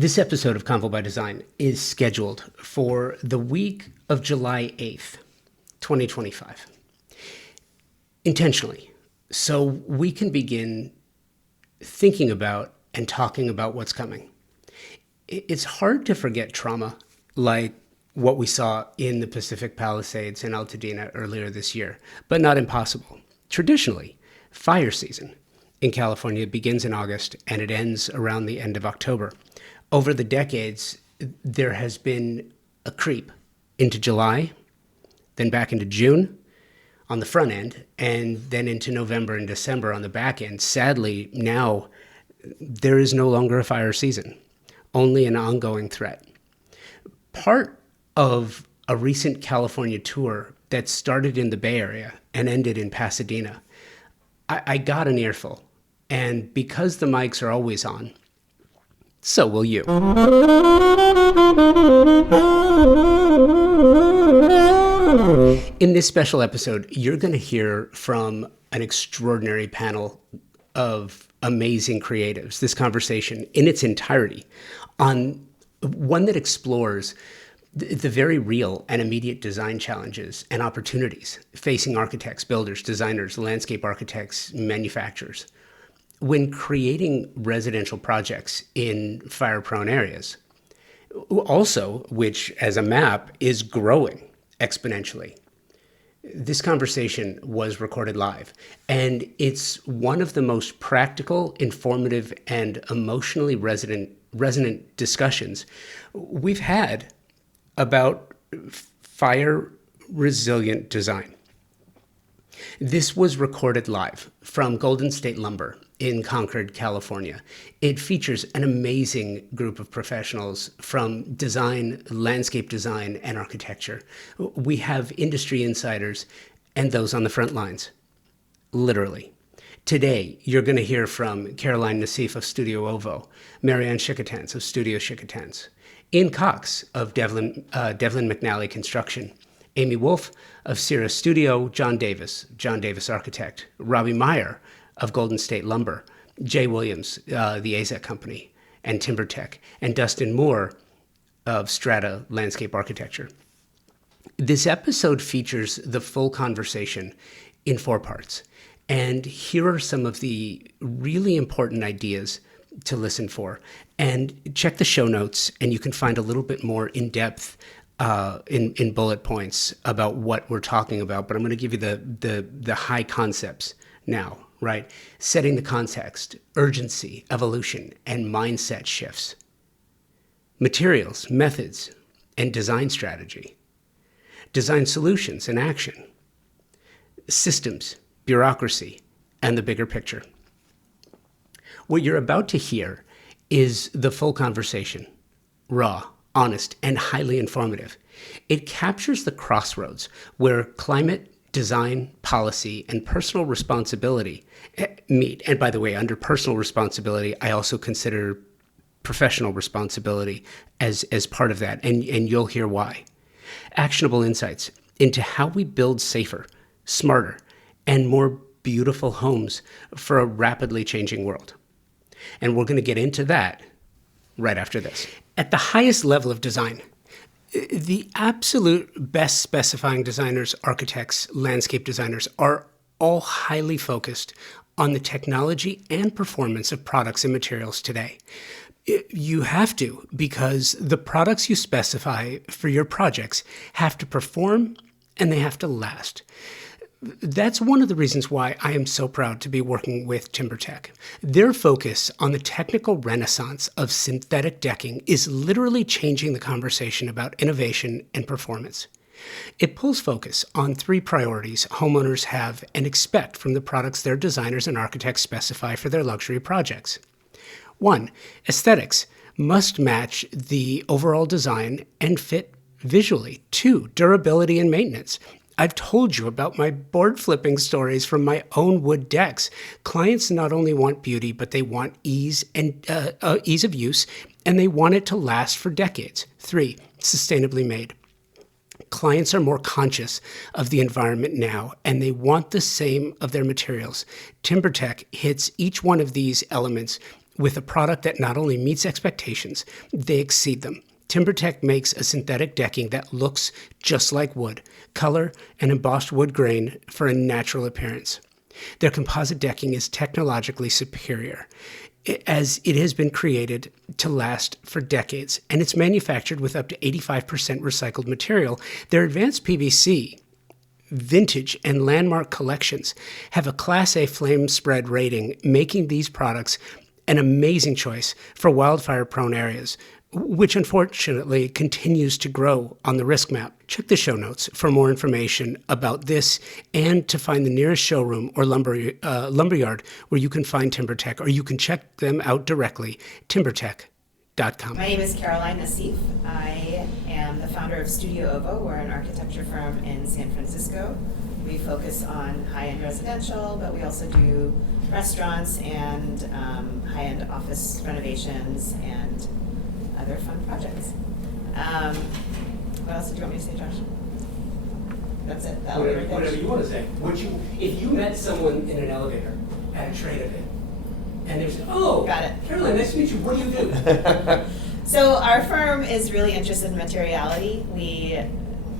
This episode of Convo by Design is scheduled for the week of July 8th, 2025. Intentionally, so we can begin thinking about and talking about what's coming. It's hard to forget trauma like what we saw in the Pacific Palisades and Altadena earlier this year, but not impossible. Traditionally, fire season in California begins in August and it ends around the end of October. Over the decades, there has been a creep into July, then back into June on the front end, and then into November and December on the back end. Sadly, now there is no longer a fire season, only an ongoing threat. Part of a recent California tour that started in the Bay Area and ended in Pasadena, I got an earful. And because the mics are always on, so will you. In this special episode, you're going to hear from an extraordinary panel of amazing creatives. This conversation in its entirety on one that explores the very real and immediate design challenges and opportunities facing architects, builders, designers, landscape architects, manufacturers when creating residential projects in fire-prone areas. Also, which as a map is growing exponentially. This conversation was recorded live, and it's one of the most practical, informative, and emotionally resonant discussions we've had about fire-resilient design. This was recorded live from Golden State Lumber in Concord, California. It features an amazing group of professionals from design, landscape design, and architecture. We have industry insiders and those on the front lines, literally. Today, you're going to hear from Caroline Nassif of Studio Ovo, Marianne Schicketanz of Studio Schicketanz, Ian Cox of Devlin McNally Construction, Amy Wolf of Sierra Studio, John Davis Architect, Robbie Meyer of Golden State Lumber, Jay Williams, the AZEC Company, and TimberTech, and Dustin Moore of Strata Landscape Architecture. This episode features the full conversation in 4 parts, and here are some of the really important ideas to listen for. And check the show notes, and you can find a little bit more in depth in bullet points about what we're talking about. But I'm going to give you the high concepts now. Right? Setting the context, urgency, evolution, and mindset shifts. Materials, methods, and design strategy. Design solutions and action. Systems, bureaucracy, and the bigger picture. What you're about to hear is the full conversation, raw, honest, and highly informative. It captures the crossroads where climate, design, policy, and personal responsibility meet. And by the way, under personal responsibility, I also consider professional responsibility as part of that, and you'll hear why. Actionable insights into how we build safer, smarter, and more beautiful homes for a rapidly changing world. And we're going to get into that right after this. At the highest level of design, the absolute best specifying designers, architects, landscape designers are all highly focused on the technology and performance of products and materials today. You have to, because the products you specify for your projects have to perform and they have to last. That's one of the reasons why I am so proud to be working with TimberTech. Their focus on the technical renaissance of synthetic decking is literally changing the conversation about innovation and performance. It pulls focus on 3 priorities homeowners have and expect from the products their designers and architects specify for their luxury projects. 1, aesthetics must match the overall design and fit visually. 2, durability and maintenance. I've told you about my board flipping stories from my own wood decks. Clients not only want beauty, but they want ease of use, and they want it to last for decades. 3, sustainably made. Clients are more conscious of the environment now, and they want the same of their materials. TimberTech hits each one of these elements with a product that not only meets expectations, they exceed them. TimberTech makes a synthetic decking that looks just like wood, color and embossed wood grain for a natural appearance. Their composite decking is technologically superior, as it has been created to last for decades, and it's manufactured with up to 85% recycled material. Their advanced PVC, vintage, and landmark collections have a Class A flame spread rating, making these products an amazing choice for wildfire-prone areas, which unfortunately continues to grow on the risk map. Check the show notes for more information about this and to find the nearest showroom or lumberyard where you can find TimberTech, or you can check them out directly, timbertech.com. My name is Caroline Nassif. I am the founder of Studio Ovo. We're an architecture firm in San Francisco. We focus on high-end residential, but we also do restaurants and high-end office renovations and other fun projects. What else did you want me to say, Josh? That's it. Whatever you want to say. If you met someone in an elevator at a trade event, and they said, "Oh, got it. Caroline, nice to meet you. What do you do?" So our firm is really interested in materiality. We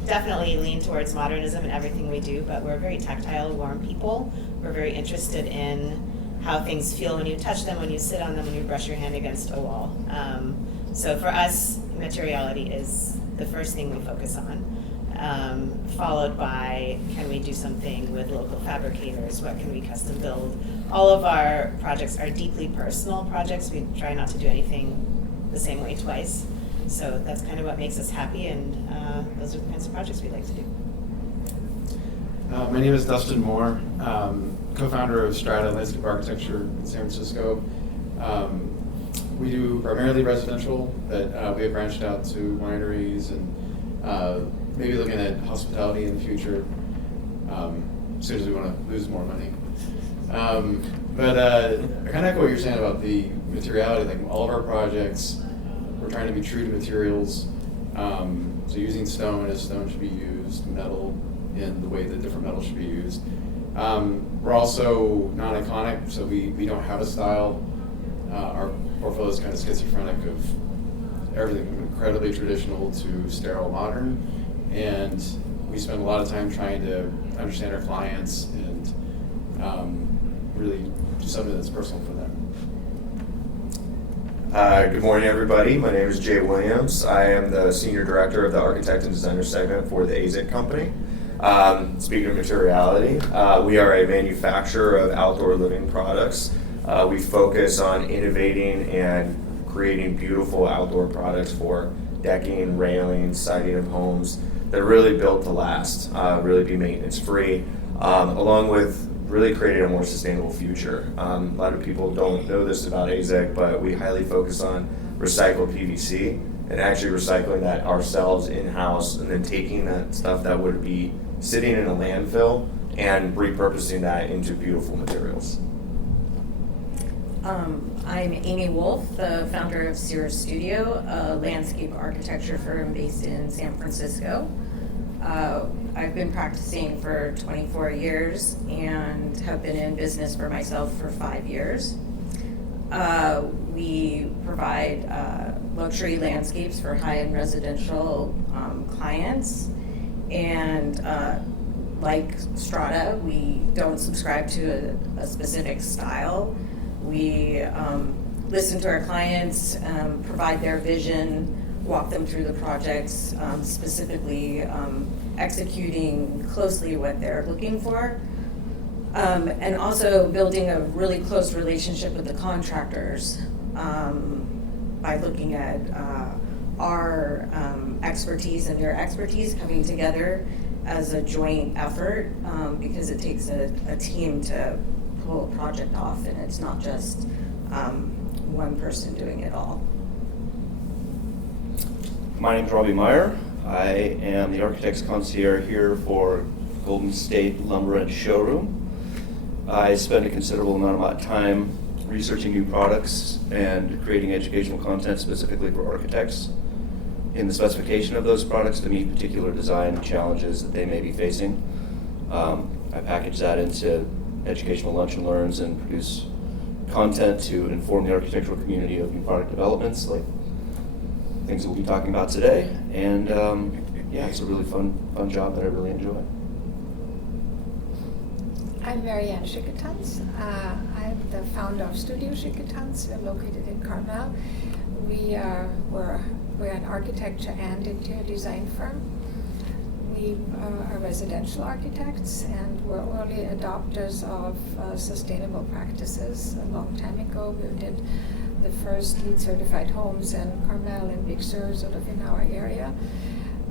definitely lean towards modernism in everything we do, but we're very tactile, warm people. We're very interested in how things feel when you touch them, when you sit on them, when you brush your hand against a wall. So for us, materiality is the first thing we focus on, followed by, can we do something with local fabricators? What can we custom build? All of our projects are deeply personal projects. We try not to do anything the same way twice. So that's kind of what makes us happy, and those are the kinds of projects we like to do. My name is Dustin Moore, co-founder of Strata Landscape Architecture in San Francisco. We do primarily residential, but we have branched out to wineries and maybe looking at hospitality in the future, as soon as we want to lose more money. But I kind of echo what you're saying about the materiality. Like all of our projects, we're trying to be true to materials. So using stone as stone should be used, metal in the way that different metals should be used. We're also non-iconic, so we don't have a style. Our portfolio is kind of schizophrenic of everything from incredibly traditional to sterile modern, and we spend a lot of time trying to understand our clients and really do something that's personal for them. Good morning, everybody. My name is Jay Williams. I am the Senior Director of the Architect and Designer segment for the AZIC company. Speaking of materiality, we are a manufacturer of outdoor living products. We focus on innovating and creating beautiful outdoor products for decking, railing, siding of homes that are really built to last, really be maintenance free, along with really creating a more sustainable future. A lot of people don't know this about AZEC, but we highly focus on recycled PVC and actually recycling that ourselves in-house and then taking that stuff that would be sitting in a landfill and repurposing that into beautiful materials. I'm Amy Wolf, the founder of Sears Studio, a landscape architecture firm based in San Francisco. I've been practicing for 24 years and have been in business for myself for 5 years. We provide luxury landscapes for high-end residential clients, and like Strata, we don't subscribe to a specific style. We listen to our clients, provide their vision, walk them through the projects, specifically executing closely what they're looking for, and also building a really close relationship with the contractors by looking at our expertise and their expertise coming together as a joint effort, because it takes a team to pull a project off, and it's not just one person doing it all. My name is Robbie Meyer. I am the architect's concierge here for Golden State Lumber and Showroom. I spend a considerable amount of time researching new products and creating educational content specifically for architects in the specification of those products to meet particular design challenges that they may be facing. I package that into educational lunch and learns and produce content to inform the architectural community of new product developments, like things that we'll be talking about today. And yeah, it's a really fun job that I really enjoy. I'm Marianne Schicketanz. I'm the founder of Studio Schicketanz. We're located in Carmel. We're an architecture and interior design firm. We are residential architects, and we're early adopters of sustainable practices. A long time ago, we did the first LEED certified homes in Carmel and Big Sur, sort of in our area.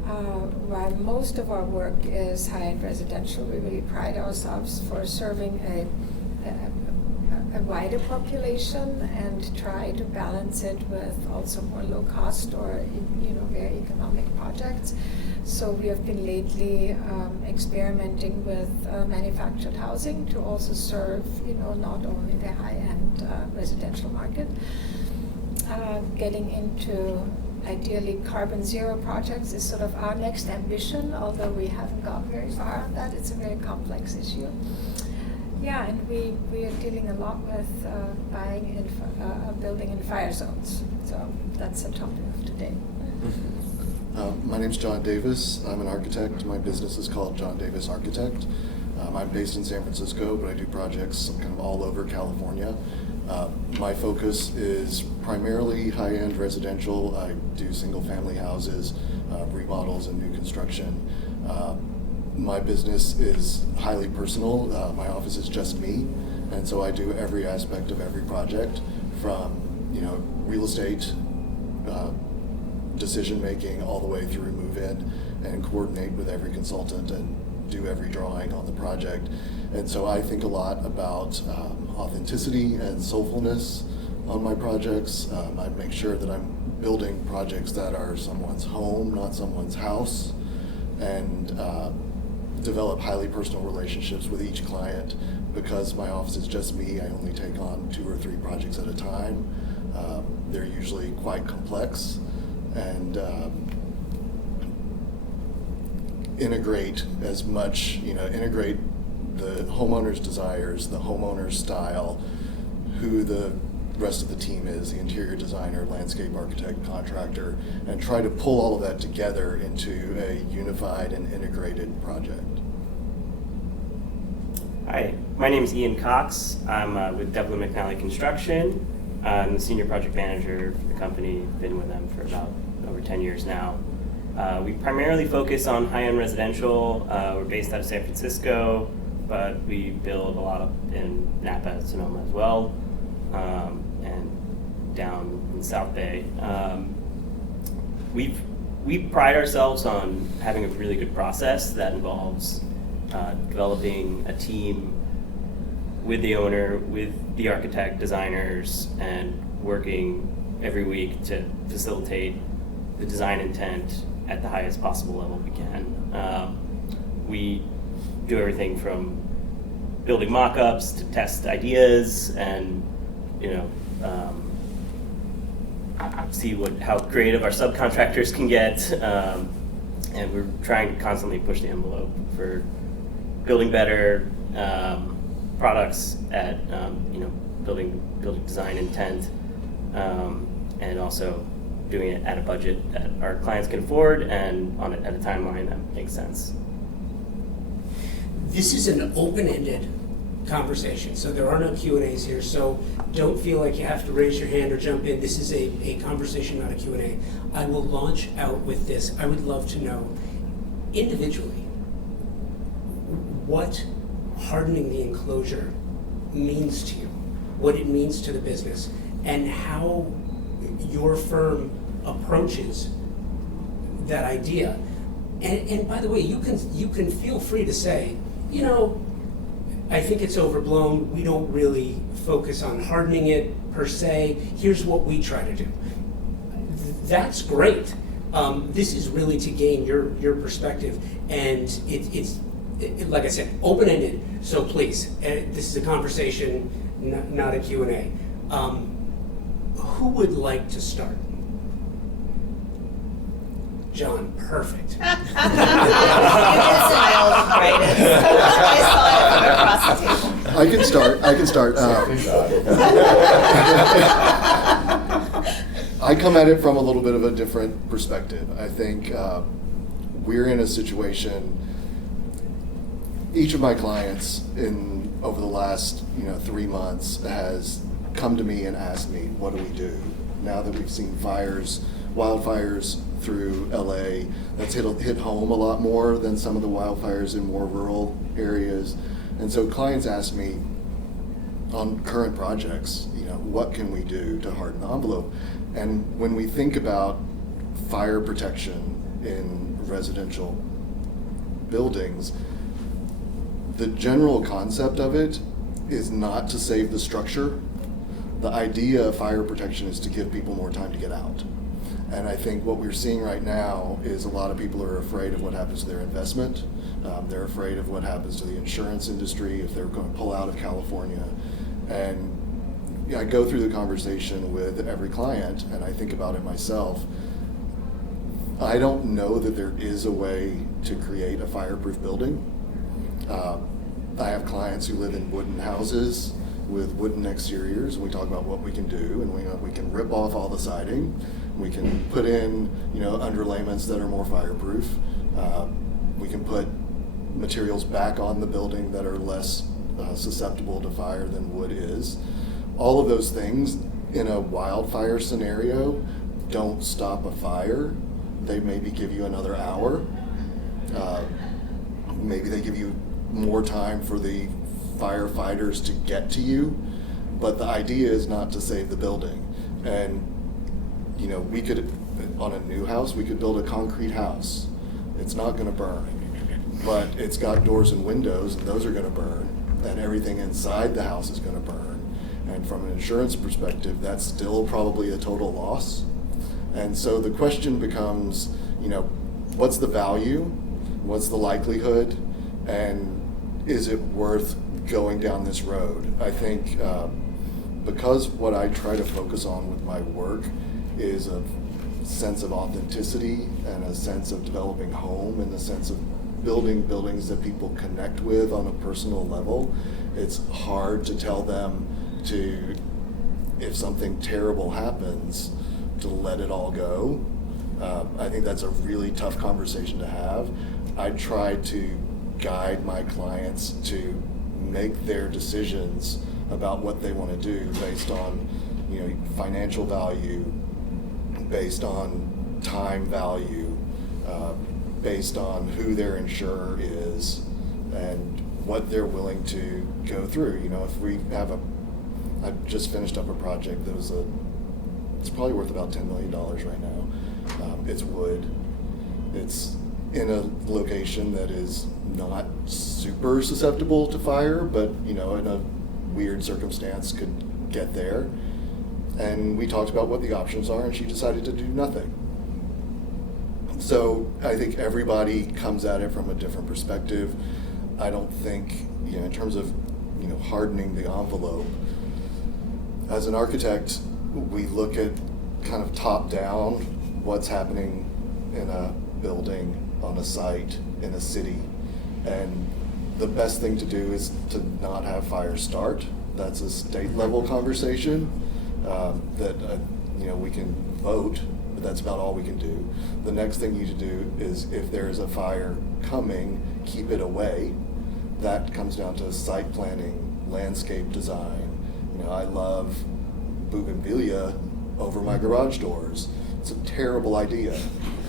While most of our work is high-end residential, we really pride ourselves for serving a wider population and try to balance it with also more low-cost or very economic projects. So we have been lately experimenting with manufactured housing to also serve not only the high-end residential market. Getting into ideally carbon zero projects is sort of our next ambition, although we haven't got very far on that. It's a very complex issue. Yeah, and we are dealing a lot with building in fire zones. So that's the topic of today. My name's John Davis. I'm an architect. My business is called John Davis Architect. I'm based in San Francisco, but I do projects kind of all over California. My focus is primarily high-end residential. I do single-family houses, remodels, and new construction. My business is highly personal. My office is just me, and so I do every aspect of every project, from real estate decision-making all the way through move-in, and coordinate with every consultant and do every drawing on the project. And so I think a lot about authenticity and soulfulness on my projects. I make sure that I'm building projects that are someone's home, not someone's house, and develop highly personal relationships with each client. Because my office is just me, I only take on 2 or 3 projects at a time. They're usually quite complex, and integrate the homeowner's desires, the homeowner's style, who the rest of the team is, the interior designer, landscape architect, contractor, and try to pull all of that together into a unified and integrated project. Hi, my name is Ian Cox. I'm with Devlin McNally Construction. I'm the senior project manager for the company. Been with them for about over 10 years now. We primarily focus on high-end residential. We're based out of San Francisco, but we build a lot in Napa, Sonoma as well, and down in South Bay. We pride ourselves on having a really good process that involves developing a team with the owner, with the architect, designers, and working every week to facilitate the design intent at the highest possible level we can. We do everything from building mock-ups to test ideas and see how creative our subcontractors can get, and we're trying to constantly push the envelope for building better products at building design intent, and also doing it at a budget that our clients can afford and at a timeline that makes sense. This is an open-ended conversation, so there are no Q&As here, so don't feel like you have to raise your hand or jump in. This is a conversation, not a Q&A. I will launch out with this. I would love to know, individually, what hardening the enclosure means to you, what it means to the business, and how your firm approaches that idea. And by the way, you can feel free to say, I think it's overblown. We don't really focus on hardening it per se. Here's what we try to do. That's great. This is really to gain your perspective, and it's like I said, open-ended. So please, this is a conversation, not a Q&A. Who would like to start? John, perfect. You did smile, right? I saw it from across the table. I can start. I come at it from a little bit of a different perspective. I think we're in a situation. Each of my clients over the last 3 months has come to me and asked me, what do we do? Now that we've seen wildfires through LA, that's hit home a lot more than some of the wildfires in more rural areas. And so clients ask me on current projects, what can we do to harden the envelope? And when we think about fire protection in residential buildings, the general concept of it is not to save the structure. The idea of fire protection is to give people more time to get out. And I think what we're seeing right now is a lot of people are afraid of what happens to their investment. They're afraid of what happens to the insurance industry if they're going to pull out of California. And I go through the conversation with every client and I think about it myself. I don't know that there is a way to create a fireproof building. I have clients who live in wooden houses with wooden exteriors. We talk about what we can do, and we can rip off all the siding. We can put in, underlayments that are more fireproof. We can put materials back on the building that are less susceptible to fire than wood is. All of those things in a wildfire scenario don't stop a fire. They maybe give you another hour. Maybe they give you more time for the firefighters to get to you, but the idea is not to save the building. And we could, on a new house, we could build a concrete house. It's not going to burn, but it's got doors and windows, and those are going to burn, and everything inside the house is going to burn. And from an insurance perspective, that's still probably a total loss. And so the question becomes, what's the value? What's the likelihood? And is it worth going down this road? I think because what I try to focus on with my work is a sense of authenticity and a sense of developing home and a sense of building buildings that people connect with on a personal level. It's hard to tell them if something terrible happens, to let it all go. I think that's a really tough conversation to have. I try to guide my clients to make their decisions about what they want to do based on financial value, based on time value, based on who their insurer is, and what they're willing to go through. If we have I just finished up a project that it's probably worth about $10 million right now. It's wood. It's in a location that is not super susceptible to fire, but in a weird circumstance could get there. And we talked about what the options are, and she decided to do nothing. So I think everybody comes at it from a different perspective. I don't think, in terms of hardening the envelope, as an architect, we look at kind of top down what's happening in a building, on a site, in a city. And the best thing to do is to not have fire start. That's a state level conversation that we can vote, but that's about all we can do. The next thing you need to do is, if there is a fire coming, keep it away. That comes down to site planning, landscape design. I love bougainvillea over my garage doors. It's a terrible idea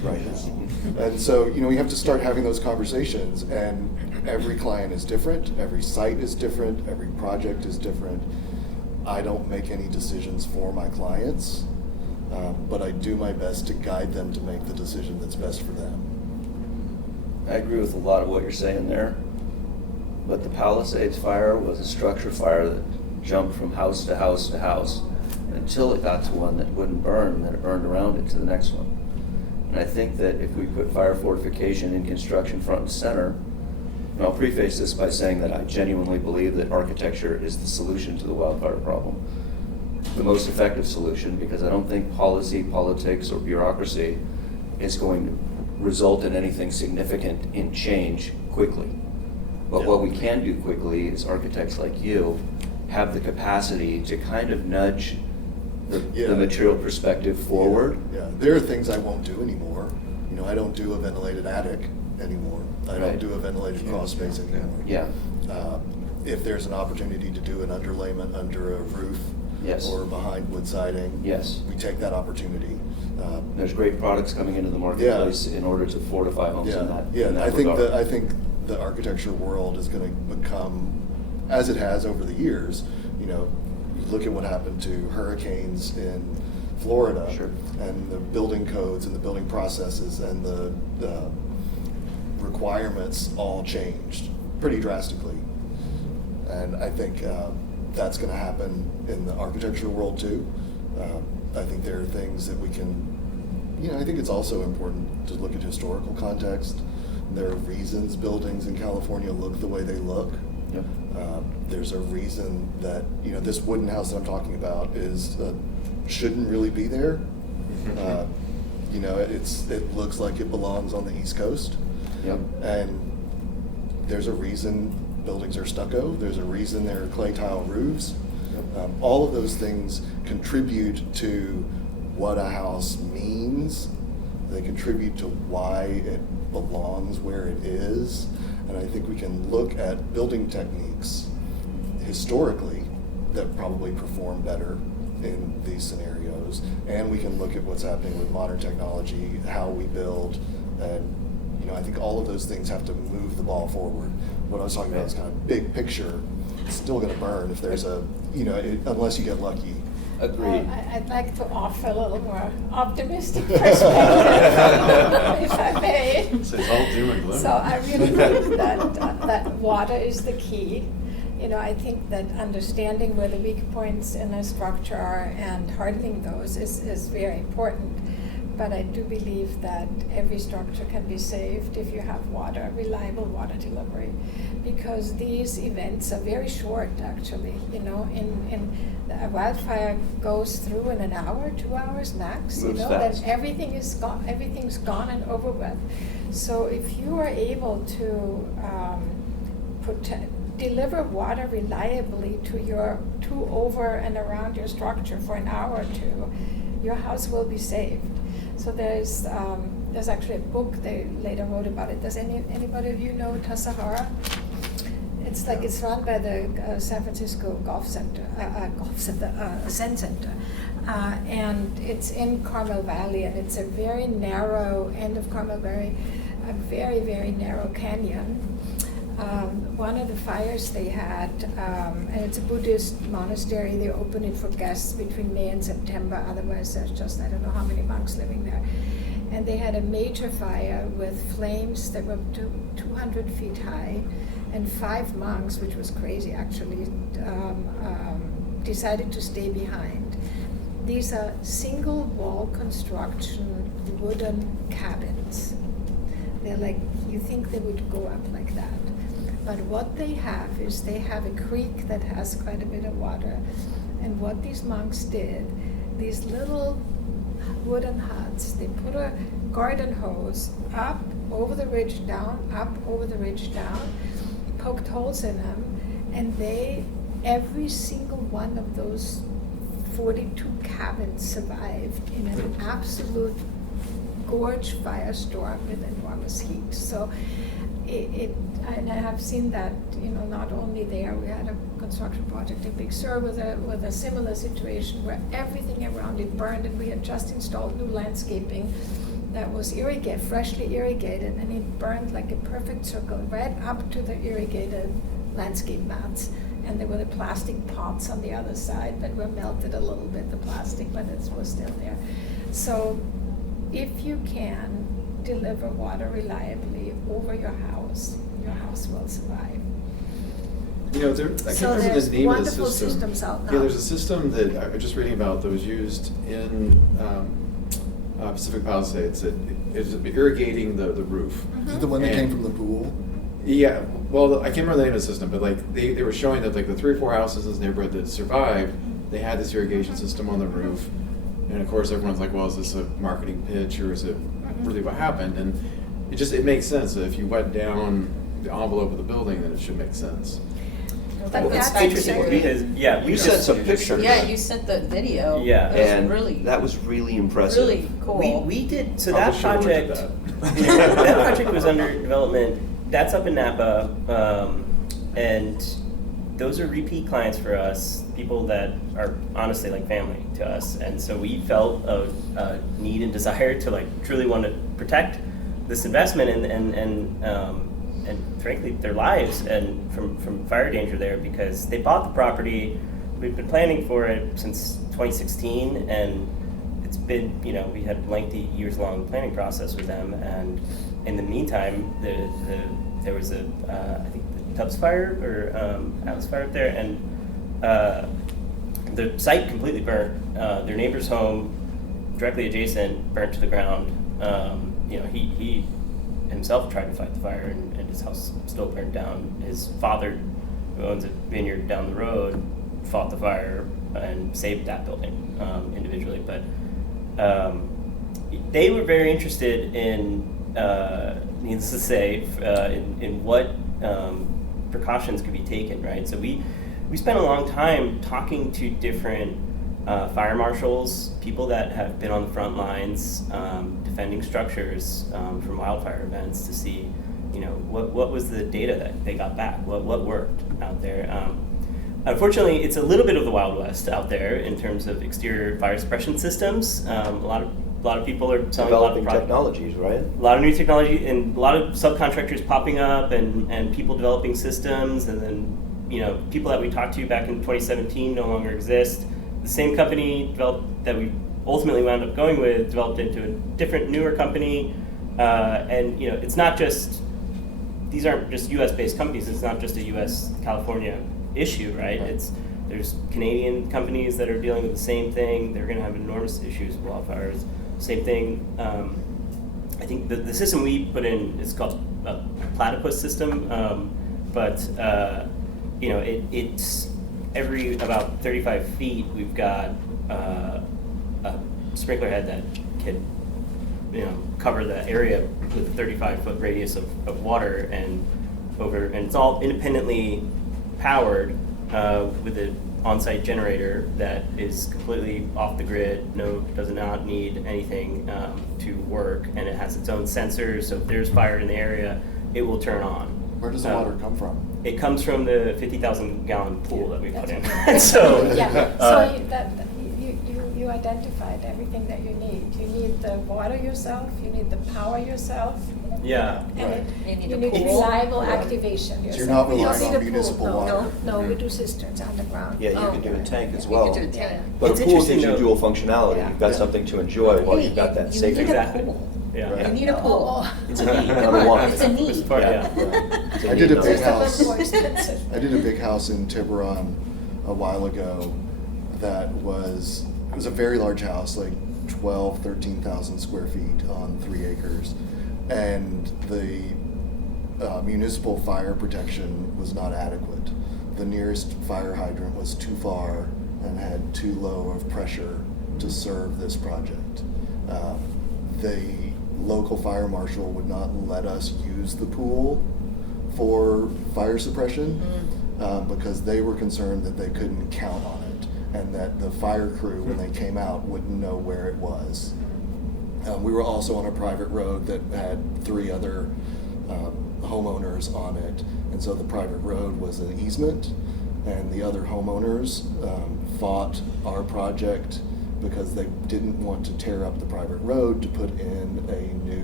right now. And so, we have to start having those conversations, and every client is different, every site is different, every project is different. I don't make any decisions for my clients, but I do my best to guide them to make the decision that's best for them. I agree with a lot of what you're saying there, but the Palisades fire was a structure fire that jumped from house to house to house until it got to one that wouldn't burn, and then it burned around it to the next one. And I think that if we put fire fortification in construction front and center, and I'll preface this by saying that I genuinely believe that architecture is the solution to the wildfire problem, the most effective solution, because I don't think policy, politics, or bureaucracy is going to result in anything significant in change quickly. But what we can do quickly is architects like you have the capacity to kind of nudge the material perspective forward. Yeah, there are things I won't do anymore. You know, I don't do a ventilated attic anymore. I don't Right. do a ventilated crawl space anymore. Yeah. If there's an opportunity to do an underlayment under a roof Yes. or behind wood siding, Yes. we take that opportunity. There's great products coming into the marketplace in order to fortify homes in that Yeah, in that I think regard. I think the architecture world is going to become, as it has over the years. You know, you look at what happened to hurricanes in Florida, Sure. and the building codes and the building processes and the requirements all changed pretty drastically. And I think that's going to happen in the architecture world too. I think there are things that we can, you know, I think it's also important to look at historical context. There are reasons buildings in California look the way they look. Yep. There's a reason that, you know, this wooden house that I'm talking about shouldn't really be there. You know, it looks like it belongs on the East Coast. Yep. And there's a reason buildings are stucco. There's a reason there are clay tile roofs. All of those things contribute to what a house means. They contribute to why it belongs where it is. And I think we can look at building techniques historically that probably perform better in these scenarios. And we can look at what's happening with modern technology, how we build, and you know, I think all of those things have to move the ball forward. What I was talking about is kind of big picture. It's still going to burn if there's unless you get lucky. Agreed. Well, I'd like to offer a little more optimistic perspective, if I may. So it's all doom and gloom. So I really think that water is the key. You know, I think that understanding where the weak points in a structure are and hardening those is very important. But I do believe that every structure can be saved if you have water, reliable water delivery, because these events are very short, actually. You know, in a wildfire goes through in an hour, 2 hours max. Moves you know, fast. that everything's gone and over with. So if you are able to deliver water reliably to over and around your structure for an hour or two, your house will be saved. So there's actually a book they later wrote about it. Does anybody of you know Tassajara? It's like it's run by the San Francisco Zen Center, and it's in Carmel Valley, and it's a very narrow end of Carmel Valley, a very, very narrow canyon. One of the fires they had, and it's a Buddhist monastery, they open it for guests between May and September, otherwise there's just I don't know how many monks living there. And they had a major fire with flames that were 200 feet high, and 5 monks, which was crazy actually, decided to stay behind. These are single wall construction wooden cabins. They're like, you think they would go up like that. But what they have is they have a creek that has quite a bit of water. And what these monks did, these little wooden huts, they put a garden hose up over the ridge down, up over the ridge down, poked holes in them, and every single one of those 42 cabins survived in an absolute gorge firestorm with enormous heat. So and I have seen that, you know, not only there, we had a construction project in Big Sur with a similar situation where everything around it burned, and we had just installed new landscaping that was freshly irrigated, and it burned like a perfect circle right up to the irrigated landscape mats. And there were the plastic pots on the other side that were melted a little bit, the plastic, but it was still there. So if you can deliver water reliably over your house will survive. You know, I can't So remember there's the name of the wonderful system. systems out now. Yeah, there's a system that I was just reading about that was used in Pacific Palisades. It is irrigating the roof. Is it the one that came And- from the pool? Yeah, well, I can't remember the name of the system, but like they were showing that like the 3 or 4 houses in this neighborhood that survived, they had this irrigation system on the roof. And of course everyone's like, well, is this a marketing pitch or is it really what happened? And it makes sense that if you went down the envelope of the building, then it should make sense. But Well, it's that's interesting actually- because, yeah, we You just, sent some pictures. Yeah, you sent the video. Yeah. It was And really, that was really impressive. really cool. we did, so I'll that just show you project, that. that project was under development, that's up in Napa, and those are repeat clients for us, people that are honestly like family to us, and so we felt a need and desire to like truly want to protect this investment and frankly their lives and from fire danger there, because they bought the property. We've been planning for it since 2016, and it's been, we had a lengthy years-long planning process with them, and in the meantime, there was a I think the Tubbs fire or Atlas fire up there, and the site completely burnt. Their neighbor's home, directly adjacent, burnt to the ground. He himself tried to fight the fire, and his house still burned down. His father, who owns a vineyard down the road, fought the fire and saved that building individually. But they were very interested in, needless to say, in what precautions could be taken, right? So we spent a long time talking to different fire marshals, people that have been on the front lines defending structures from wildfire events, to see, what was the data that they got back, what worked out there. Unfortunately, it's a little bit of the Wild West out there in terms of exterior fire suppression systems. A lot of people are selling Developing a lot of technologies, right? a lot of new technology, and a lot of subcontractors popping up, and people developing systems, and then people that we talked to back in 2017 no longer exist. The same company that we ultimately wound up going with developed into a different, newer company, and it's not just, these aren't just U.S. based companies. It's not just a U.S. California issue, right? There's Canadian companies that are dealing with the same thing. They're going to have enormous issues with wildfires. Same thing. I think the system we put in is called a platypus system, but it's every about 35 feet we've got a sprinkler head that can cover the area with a 35-foot radius of water, and it's all independently powered with an on-site generator that is completely off the grid. Does not need anything to work, and it has its own sensors. So if there's fire in the area, it will turn on. Where does the water come from? It comes from the 50,000-gallon pool that we put in. So You identified everything that you need. You need the water yourself, you need the power yourself, yeah. and You you need a need pool. reliable Right. activation yourself. So you're not We don't relying need on a pool, municipal no. water. No, we do cisterns underground. Yeah, you Oh, can do a tank as You well. could do a tank. But It's a pool gives interesting you though- dual functionality. Yeah. You've got something to enjoy while you've got that You safety. need Exactly. a pool. Yeah. Yeah. You need a pool. Oh, It's a need, number one. It's a need. It's part- Yeah. yeah. It's a I need, did a number big It's one. a house. little more expensive. I did a big house in Tiburon a while ago that was a very large house, like 13,000 square feet on 3 acres. And the municipal fire protection was not adequate. The nearest fire hydrant was too far and had too low of pressure to serve this project. The local fire marshal would not let us use the pool for fire suppression because they were concerned that they couldn't count on it, and that the fire crew, when they came out, wouldn't know where it was. We were also on a private road that had 3 other homeowners on it, and so the private road was an easement, and the other homeowners fought our project because they didn't want to tear up the private road to put in a new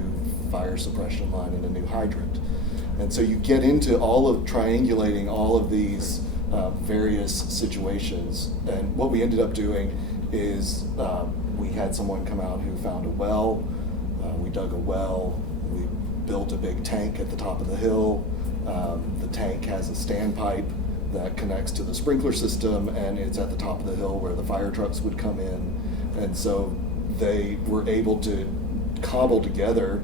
fire suppression line and a new hydrant. And so you get into all of triangulating all of these various situations, and what we ended up doing is we had someone come out who found a well. We dug a well. We built a big tank at the top of the hill. The tank has a standpipe that connects to the sprinkler system, and it's at the top of the hill where the fire trucks would come in. And so they were able to cobble together,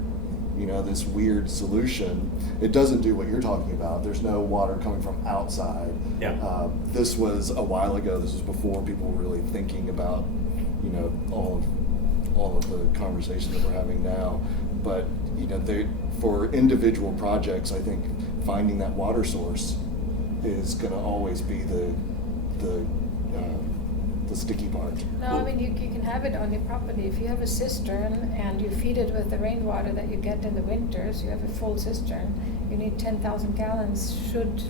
this weird solution. It doesn't do what you're talking about. There's no water coming from outside. Yeah. This was a while ago. This was before people were really thinking about, all of the conversations that we're having now. But for individual projects, I think finding that water source is going to always be the sticky part. No, I mean, you can have it on your property. If you have a cistern and you feed it with the rainwater that you get in the winters, you have a full cistern, you need 10,000 gallons should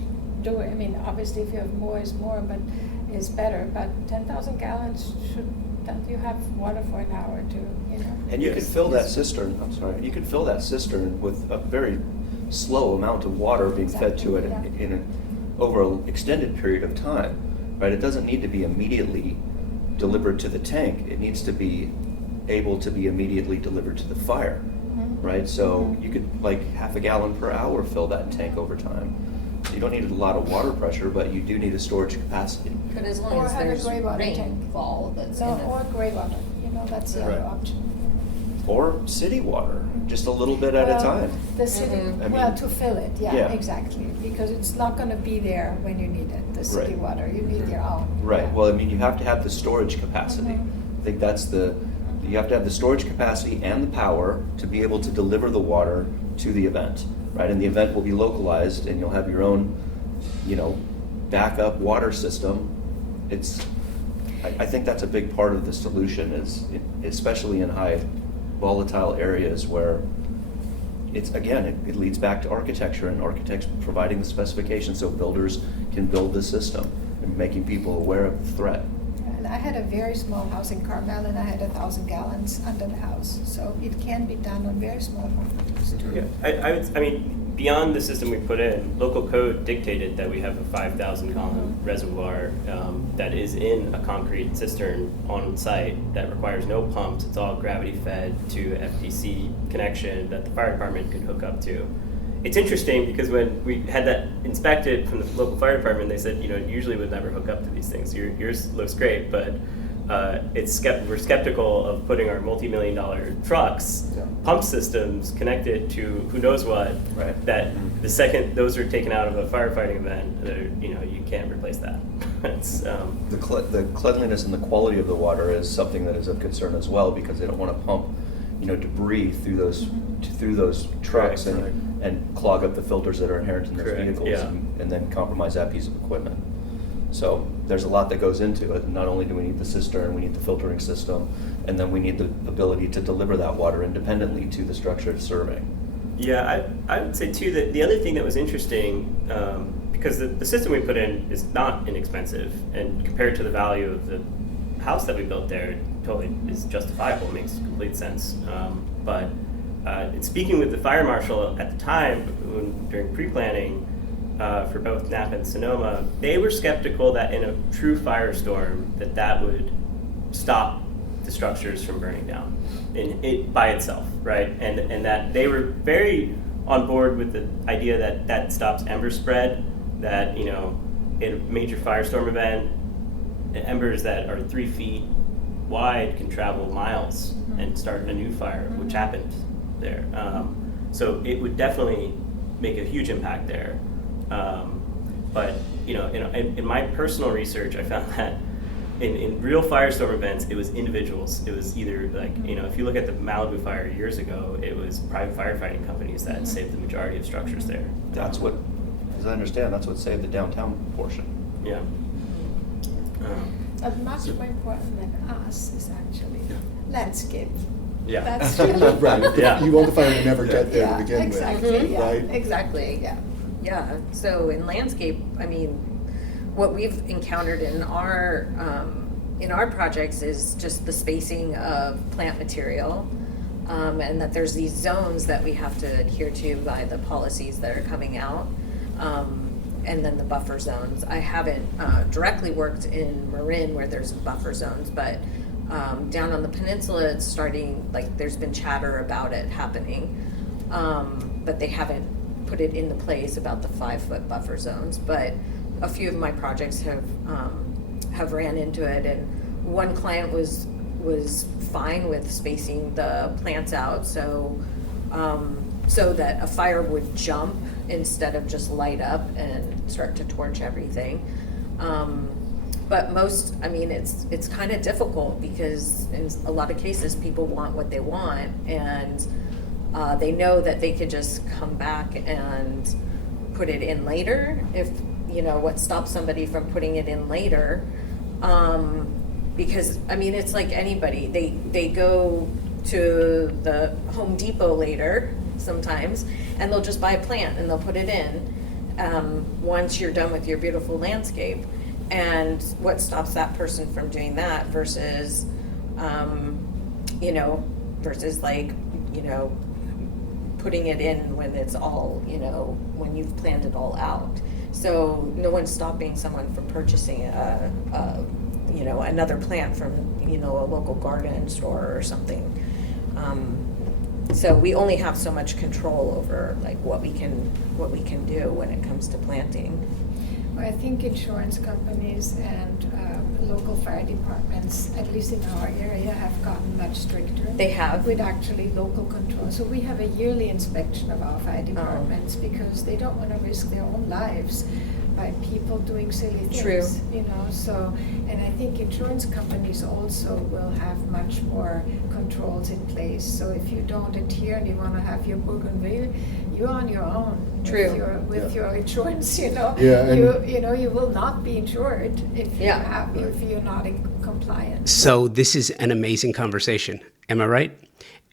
do it. I mean, obviously if you have more is more, but is better, but 10,000 gallons should, that you have water for an hour or two, you know. And you can fill that cistern, I'm sorry, you can fill that cistern with a very slow amount of water being fed to it Exactly, over an extended period of time, right? It doesn't need to be immediately delivered to the tank. It needs to be able to be immediately delivered to the fire, right? So you could, like, half a gallon per hour fill that tank over time. So you don't need a lot of water pressure, but you do need a storage capacity. But as long Or as have a there's gray water tank. rainfall that's No, gonna. or gray water, you know, that's the other Right. option. Or city water, just a little bit at a Well, time. The city, Mhm. I well, mean- to fill it, yeah, Yeah. exactly, because it's not gonna be there when you need it, the city Right. water, you need your own. Right, Yeah. well, I mean, you have to have the storage capacity. Mhm. I think that's you have to have the storage capacity and the power to be able to deliver the water to the event, right? And the event will be localized and you'll have your own, backup water system. I think that's a big part of the solution is, especially in high volatile areas where it leads back to architecture and architects providing the specifications so builders can build the system and making people aware of the threat. And I had a very small house in Carmel and I had 1,000 gallons under the house, so it can be done on very small quantities too. Yeah, I mean, beyond the system we put in, local code dictated that we have a 5,000 gallon reservoir that is in a concrete cistern on site that requires no pumps. It's all gravity fed to FDC connection that the fire department could hook up to. It's interesting because when we had that inspected from the local fire department, they said, usually would never hook up to these things. Yours looks great, but we're skeptical of putting our multi-million-dollar trucks, pump systems connected to who knows what. Right. That the second those are taken out of a firefighting event, you can't replace that. It's The cleanliness and the quality of the water is something that is of concern as well because they don't want to pump, debris through those trucks Correct. and clog up the filters that are inherent in those Correct, vehicles yeah. and then compromise that piece of equipment. So there's a lot that goes into it. Not only do we need the cistern, we need the filtering system, and then we need the ability to deliver that water independently to the structure it's serving. Yeah, I would say too that the other thing that was interesting, because the system we put in is not inexpensive, and compared to the value of the house that we built there, it totally is justifiable, it makes complete sense. But in speaking with the fire marshal at the time, during pre-planning, for both Napa and Sonoma, they were skeptical that in a true firestorm that would stop the structures from burning down by itself, right? And that they were very on board with the idea that stops ember spread, that, in a major firestorm event, embers that are 3 feet wide can travel miles and start a new fire, which happened there. So it would definitely make a huge impact there. But in my personal research, I found that in real firestorm events, it was individuals. It was either if you look at the Malibu fire years ago, it was private firefighting companies that saved the majority of structures there. That's what, as I understand, that's what saved the downtown portion. Yeah. But much more important than us is actually landscape. Yeah. That's really. Right, Yeah. you want the fire to never get there Yeah, to begin exactly, with, yeah, right? exactly, yeah. Yeah, so in landscape, I mean, what we've encountered in our projects is just the spacing of plant material, and that there's these zones that we have to adhere to by the policies that are coming out, and then the buffer zones. I haven't directly worked in Marin where there's buffer zones, but down on the peninsula, it's starting, there's been chatter about it happening, but they haven't put it into place about the 5-foot buffer zones. But a few of my projects have ran into it, and one client was fine with spacing the plants out so that a fire would jump instead of just light up and start to torch everything. But it's kind of difficult because in a lot of cases people want what they want, and they know that they could just come back and put it in later, if, what stops somebody from putting it in later. Because, I mean, it's like anybody, they go to the Home Depot later sometimes, and they'll just buy a plant and they'll put it in once you're done with your beautiful landscape. And what stops that person from doing that versus, versus like, putting it in when it's all, when you've planned it all out. So no one's stopping someone from purchasing another plant from, a local garden store or something. So we only have so much control over like what we can do when it comes to planting. Well, I think insurance companies and local fire departments, at least in our area, have gotten much stricter. They have. With actually local control. So we have a yearly inspection of our fire departments because they don't want to risk their own lives by people doing silly things. True. So, and I think insurance companies also will have much more controls in place. So if you don't adhere and you want to have your bougainville, you're on your own. True. With your insurance, you will not be insured if you're not in compliance. So this is an amazing conversation. Am I right?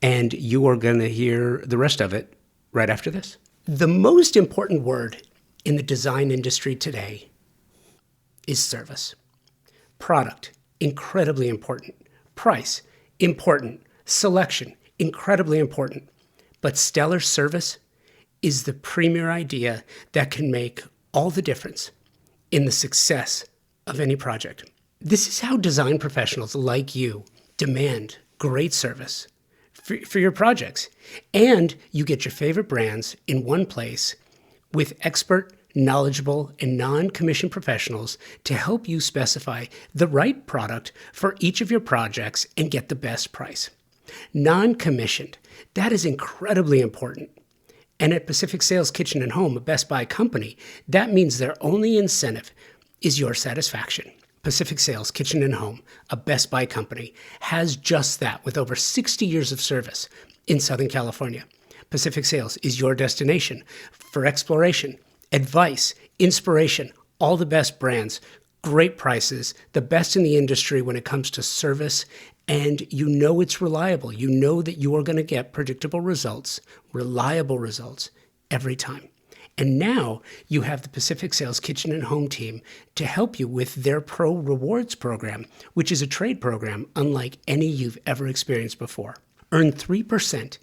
And you are going to hear the rest of it right after this. The most important word in the design industry today is service. Product, incredibly important. Price, important. Selection, incredibly important. But stellar service is the premier idea that can make all the difference in the success of any project. This is how design professionals like you demand great service for your projects. And you get your favorite brands in one place with expert, knowledgeable, and non-commissioned professionals to help you specify the right product for each of your projects and get the best price. Non-commissioned, that is incredibly important. And at Pacific Sales Kitchen and Home, a Best Buy company, that means their only incentive is your satisfaction. Pacific Sales Kitchen and Home, a Best Buy company, has just that with over 60 years of service in Southern California. Pacific Sales is your destination for exploration, advice, inspiration, all the best brands, great prices, the best in the industry when it comes to service, and it's reliable. You know that you are going to get predictable results, reliable results every time. And now you have the Pacific Sales Kitchen and Home team to help you with their Pro Rewards program, which is a trade program unlike any you've ever experienced before. Earn 3%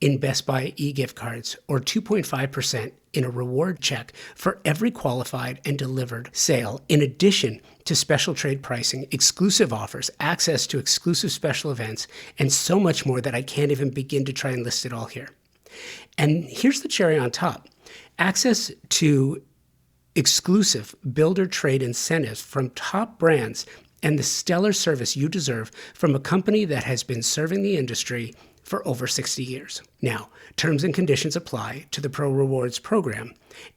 in Best Buy e-gift cards or 2.5% in a reward check for every qualified and delivered sale, in addition to special trade pricing, exclusive offers, access to exclusive special events, and so much more that I can't even begin to try and list it all here. And here's the cherry on top. Access to exclusive builder trade incentives from top brands and the stellar service you deserve from a company that has been serving the industry for over 60 years. Now, terms and conditions apply to the Pro Rewards program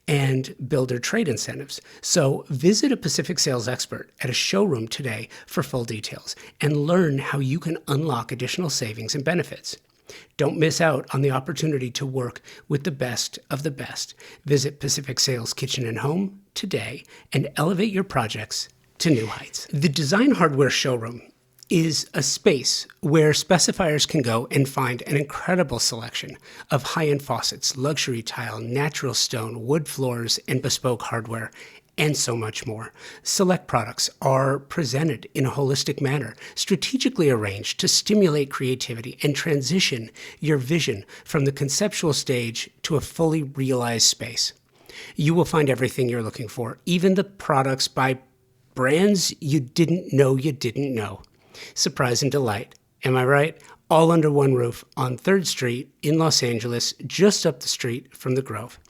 and builder trade incentives. So visit a Pacific Sales expert at a showroom today for full details and learn how you can unlock additional savings and benefits. Don't miss out on the opportunity to work with the best of the best. Visit Pacific Sales Kitchen and Home today and elevate your projects to new heights. The Design Hardware Showroom is a space where specifiers can go and find an incredible selection of high-end faucets, luxury tile, natural stone, wood floors, and bespoke hardware, and so much more. Select products are presented in a holistic manner, strategically arranged to stimulate creativity and transition your vision from the conceptual stage to a fully realized space. You will find everything you're looking for, even the products by brands you didn't know you didn't know. Surprise and delight. Am I right? All under one roof on 3rd Street in Los Angeles, just up the street from the Grove.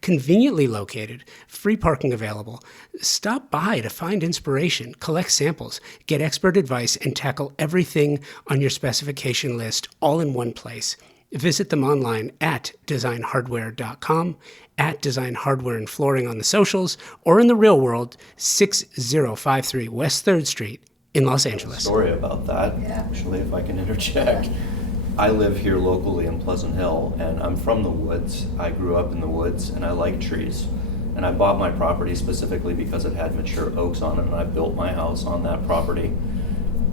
Conveniently located, free parking available. Stop by to find inspiration, collect samples, get expert advice, and tackle everything on your specification list all in one place. Visit them online at designhardware.com, at Design Hardware and Flooring on the socials, or in the real world, 6053 West 3rd Street in Los Angeles. Story about that, actually, if I can interject. I live here locally in Pleasant Hill, and I'm from the woods. I grew up in the woods, and I like trees. And I bought my property specifically because it had mature oaks on it, and I built my house on that property.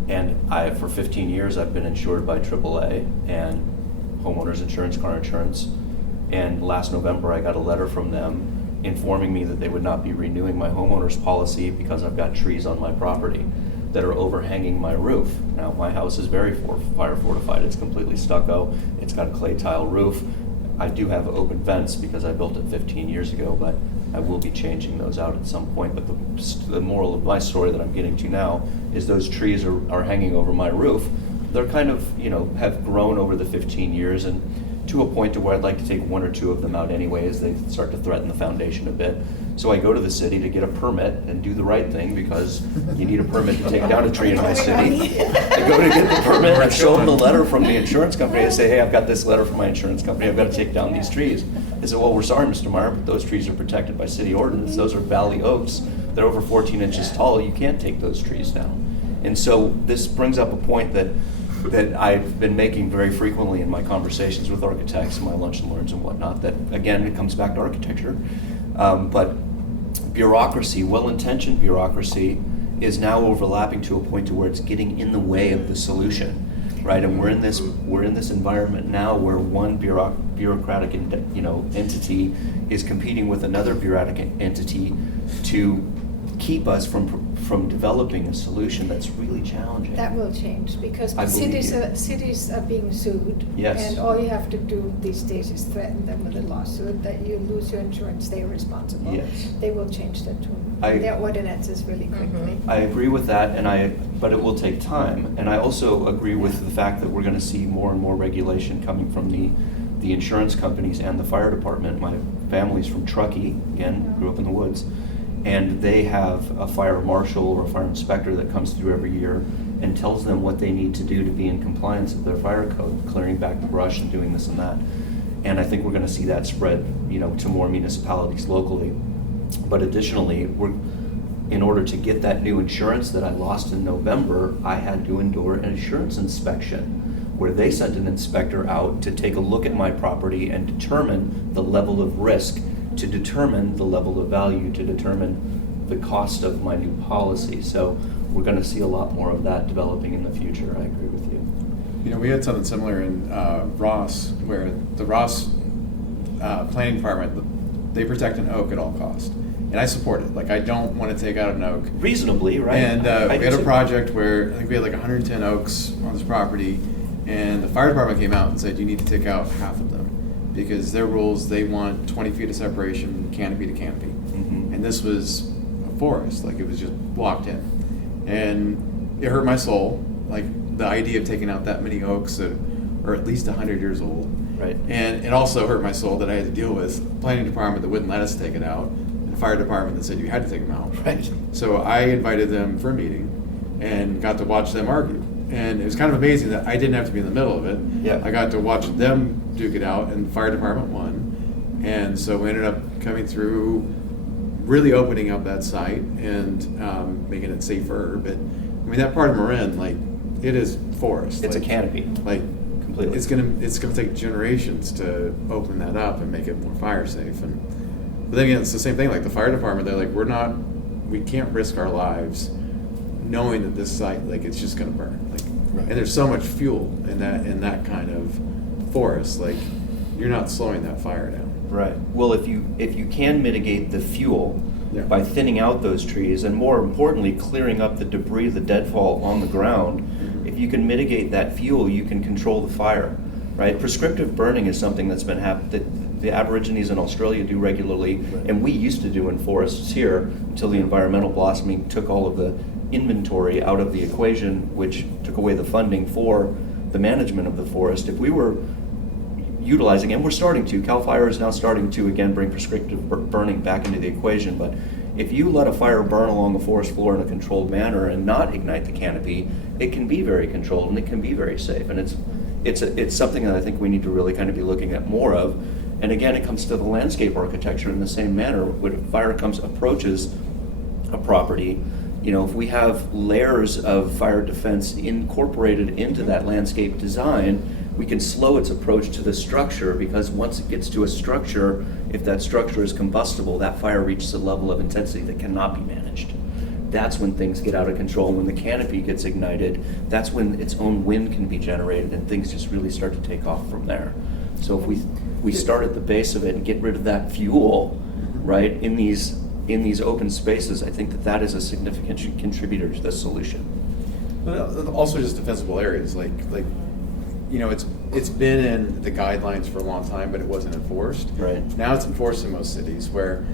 And for 15 years, I've been insured by AAA and homeowners insurance, car insurance. And last November, I got a letter from them informing me that they would not be renewing my homeowner's policy because I've got trees on my property that are overhanging my roof. Now, my house is very fire fortified. It's completely stucco. It's got a clay tile roof. I do have open vents because I built it 15 years ago, but I will be changing those out at some point. But the moral of my story that I'm getting to now is those trees are hanging over my roof. They're kind of, have grown over the 15 years, and to a point to where I'd like to take one or two of them out anyway as they start to threaten the foundation a bit. So I go to the city to get a permit and do the right thing, because you need a permit to take down a tree in my city. I go to get the permit and show them the letter from the insurance company. I say, hey, I've got this letter from my insurance company. I've got to take down these trees. They said, well, we're sorry, Mr. Meyer, but those trees are protected by city ordinance. Those are valley oaks. They're over 14 inches tall. You can't take those trees down. And so this brings up a point that I've been making very frequently in my conversations with architects and my lunch and learns and whatnot, that again, it comes back to architecture. But bureaucracy, well-intentioned bureaucracy, is now overlapping to a point to where it's getting in the way of the solution, right? And we're in this environment now where one bureaucratic entity is competing with another bureaucratic entity to keep us from developing a solution that's really challenging. That will change, because I believe cities are being sued. Yes. And all you have to do these days is threaten them with a lawsuit that you lose your insurance, they're responsible. Yes. They will change that too. Their ordinances really quickly. I agree with that, but it will take time. And I also agree with the fact that we're going to see more and more regulation coming from the insurance companies and the fire department. My family's from Truckee, again, grew up in the woods. And they have a fire marshal or a fire inspector that comes through every year and tells them what they need to do to be in compliance with their fire code, clearing back the brush and doing this and that. And I think we're going to see that spread, to more municipalities locally. But additionally, in order to get that new insurance that I lost in November, I had to endure an insurance inspection where they sent an inspector out to take a look at my property and determine the level of risk, to determine the level of value, to determine the cost of my new policy. So we're going to see a lot more of that developing in the future. I agree with you. We had something similar in Ross, where the Ross planning department, they protect an oak at all cost. And I support it. Like, I don't want to take out an oak. Reasonably, right? And we had a project where I think we had like 110 oaks on this property, and the fire department came out and said, you need to take out half of them. Because their rules, they want 20 feet of separation, canopy to canopy. Mm-hmm. And this was a forest, like it was just blocked in. And it hurt my soul, like the idea of taking out that many oaks that are at least 100 years old. Right. And it also hurt my soul that I had to deal with a planning department that wouldn't let us take it out, and a fire department that said you had to take them out. Right. So I invited them for a meeting and got to watch them argue. And it was kind of amazing that I didn't have to be in the middle of it. Yeah. I got to watch them duke it out, and the fire department won. And so we ended up coming through, really opening up that site and making it safer. But I mean, that part of Marin, like, it is forest. It's like, a canopy. Like, Completely. it's gonna take generations to open that up and make it more fire safe. But then again, it's the same thing. Like the fire department, they're like, we can't risk our lives knowing that this site, like, it's just gonna burn. Like, Right. and there's so much fuel in that kind of forest. Like, you're not slowing that fire down. Right. Well, if you can mitigate the fuel Yeah. by thinning out those trees, and more importantly, clearing up the debris, the deadfall on the ground, if you can mitigate that fuel, you can control the fire. Right. Prescriptive burning is something that's been that the Aborigines in Australia do regularly, and we used to do in forests here until the environmental blossoming took all of the inventory out of the equation, which took away the funding for the management of the forest. If we were utilizing, and we're starting to, CAL FIRE is now starting to again bring prescriptive burning back into the equation, but if you let a fire burn along the forest floor in a controlled manner and not ignite the canopy, it can be very controlled and it can be very safe. And it's something that I think we need to really kind of be looking at more of. And again, it comes to the landscape architecture in the same manner. When a fire approaches a property, if we have layers of fire defense incorporated into that landscape design, we can slow its approach to the structure, because once it gets to a structure, if that structure is combustible, that fire reaches a level of intensity that cannot be managed. That's when things get out of control. When the canopy gets ignited, that's when its own wind can be generated, and things just really start to take off from there. So if we start at the base of it and get rid of that fuel, right, in these open spaces, I think that is a significant contributor to the solution. But also just defensible areas, like it's been in the guidelines for a long time, but it wasn't enforced. Right. Now it's enforced in most cities, where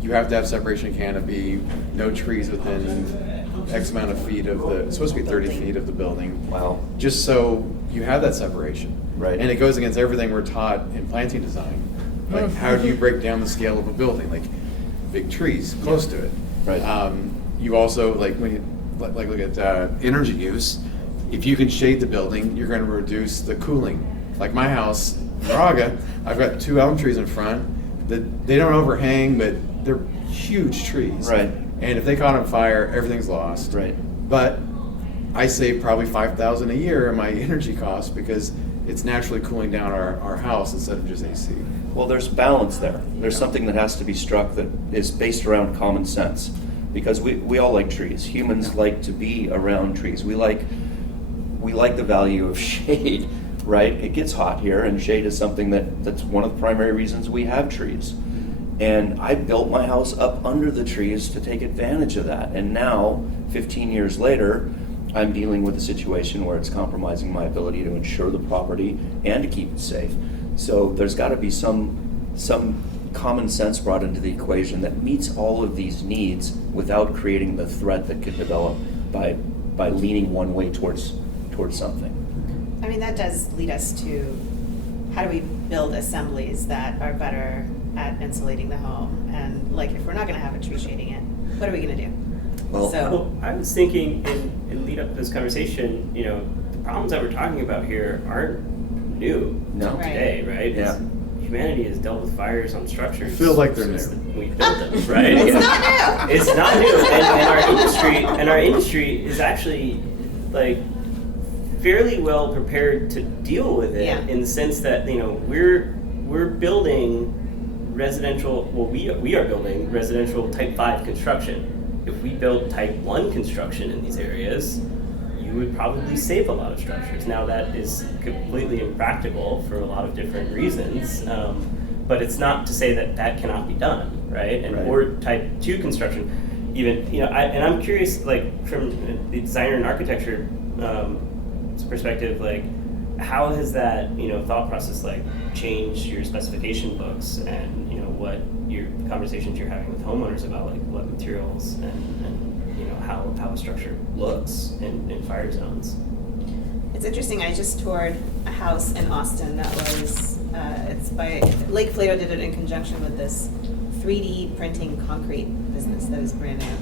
you have to have separation canopy, no trees within X amount of feet of it's supposed to be 30 feet of the building. Wow. Just so you have that separation. Right. And it goes against everything we're taught in planting design. Like, how do you break down the scale of a building? Like, big trees close to it. Right. You also, like, when you look at energy use, if you can shade the building, you're going to reduce the cooling. Like my house, Moraga, I've got 2 elm trees in front. They don't overhang, but they're huge trees. Right. And if they caught on fire, everything's lost. Right. But I save probably $5,000 a year in my energy costs because it's naturally cooling down our house instead of just AC. Well, there's balance there. There's something that has to be struck that is based around common sense, because we all like trees. Humans like to be around trees. We like the value of shade, right? It gets hot here, and shade is something that's one of the primary reasons we have trees. And I built my house up under the trees to take advantage of that. And now, 15 years later, I'm dealing with a situation where it's compromising my ability to insure the property and to keep it safe. So there's got to be some common sense brought into the equation that meets all of these needs without creating the threat that could develop by leaning one way towards something. I mean, that does lead us to how do we build assemblies that are better at insulating the home? And like, if we're not going to have a tree shading it, what are we going to do? Well, I was thinking in lead up to this conversation, the problems that we're talking about here aren't new No. today, right? Yeah. Humanity has dealt with fires on structures. I feel like they're since new. We built them, right? It's not new. It's not new, and our industry is actually like fairly well prepared to deal with it, Yeah. in the sense that we're building residential. Well, we are building residential type 5 construction. If we built type 1 construction in these areas, you would probably save a lot of structures. Now that is completely impractical for a lot of different reasons, but it's not to say that cannot be done, right? And Right. or type 2 construction, even and I'm curious, like from the designer and architecture perspective, like how has that thought process like changed your specification books and what your conversations you're having with homeowners about like what materials and how a structure looks in fire zones? It's interesting. I just toured a house in Austin that was, it's by, Lake Plato did it in conjunction with this 3D printing concrete business that is brand new.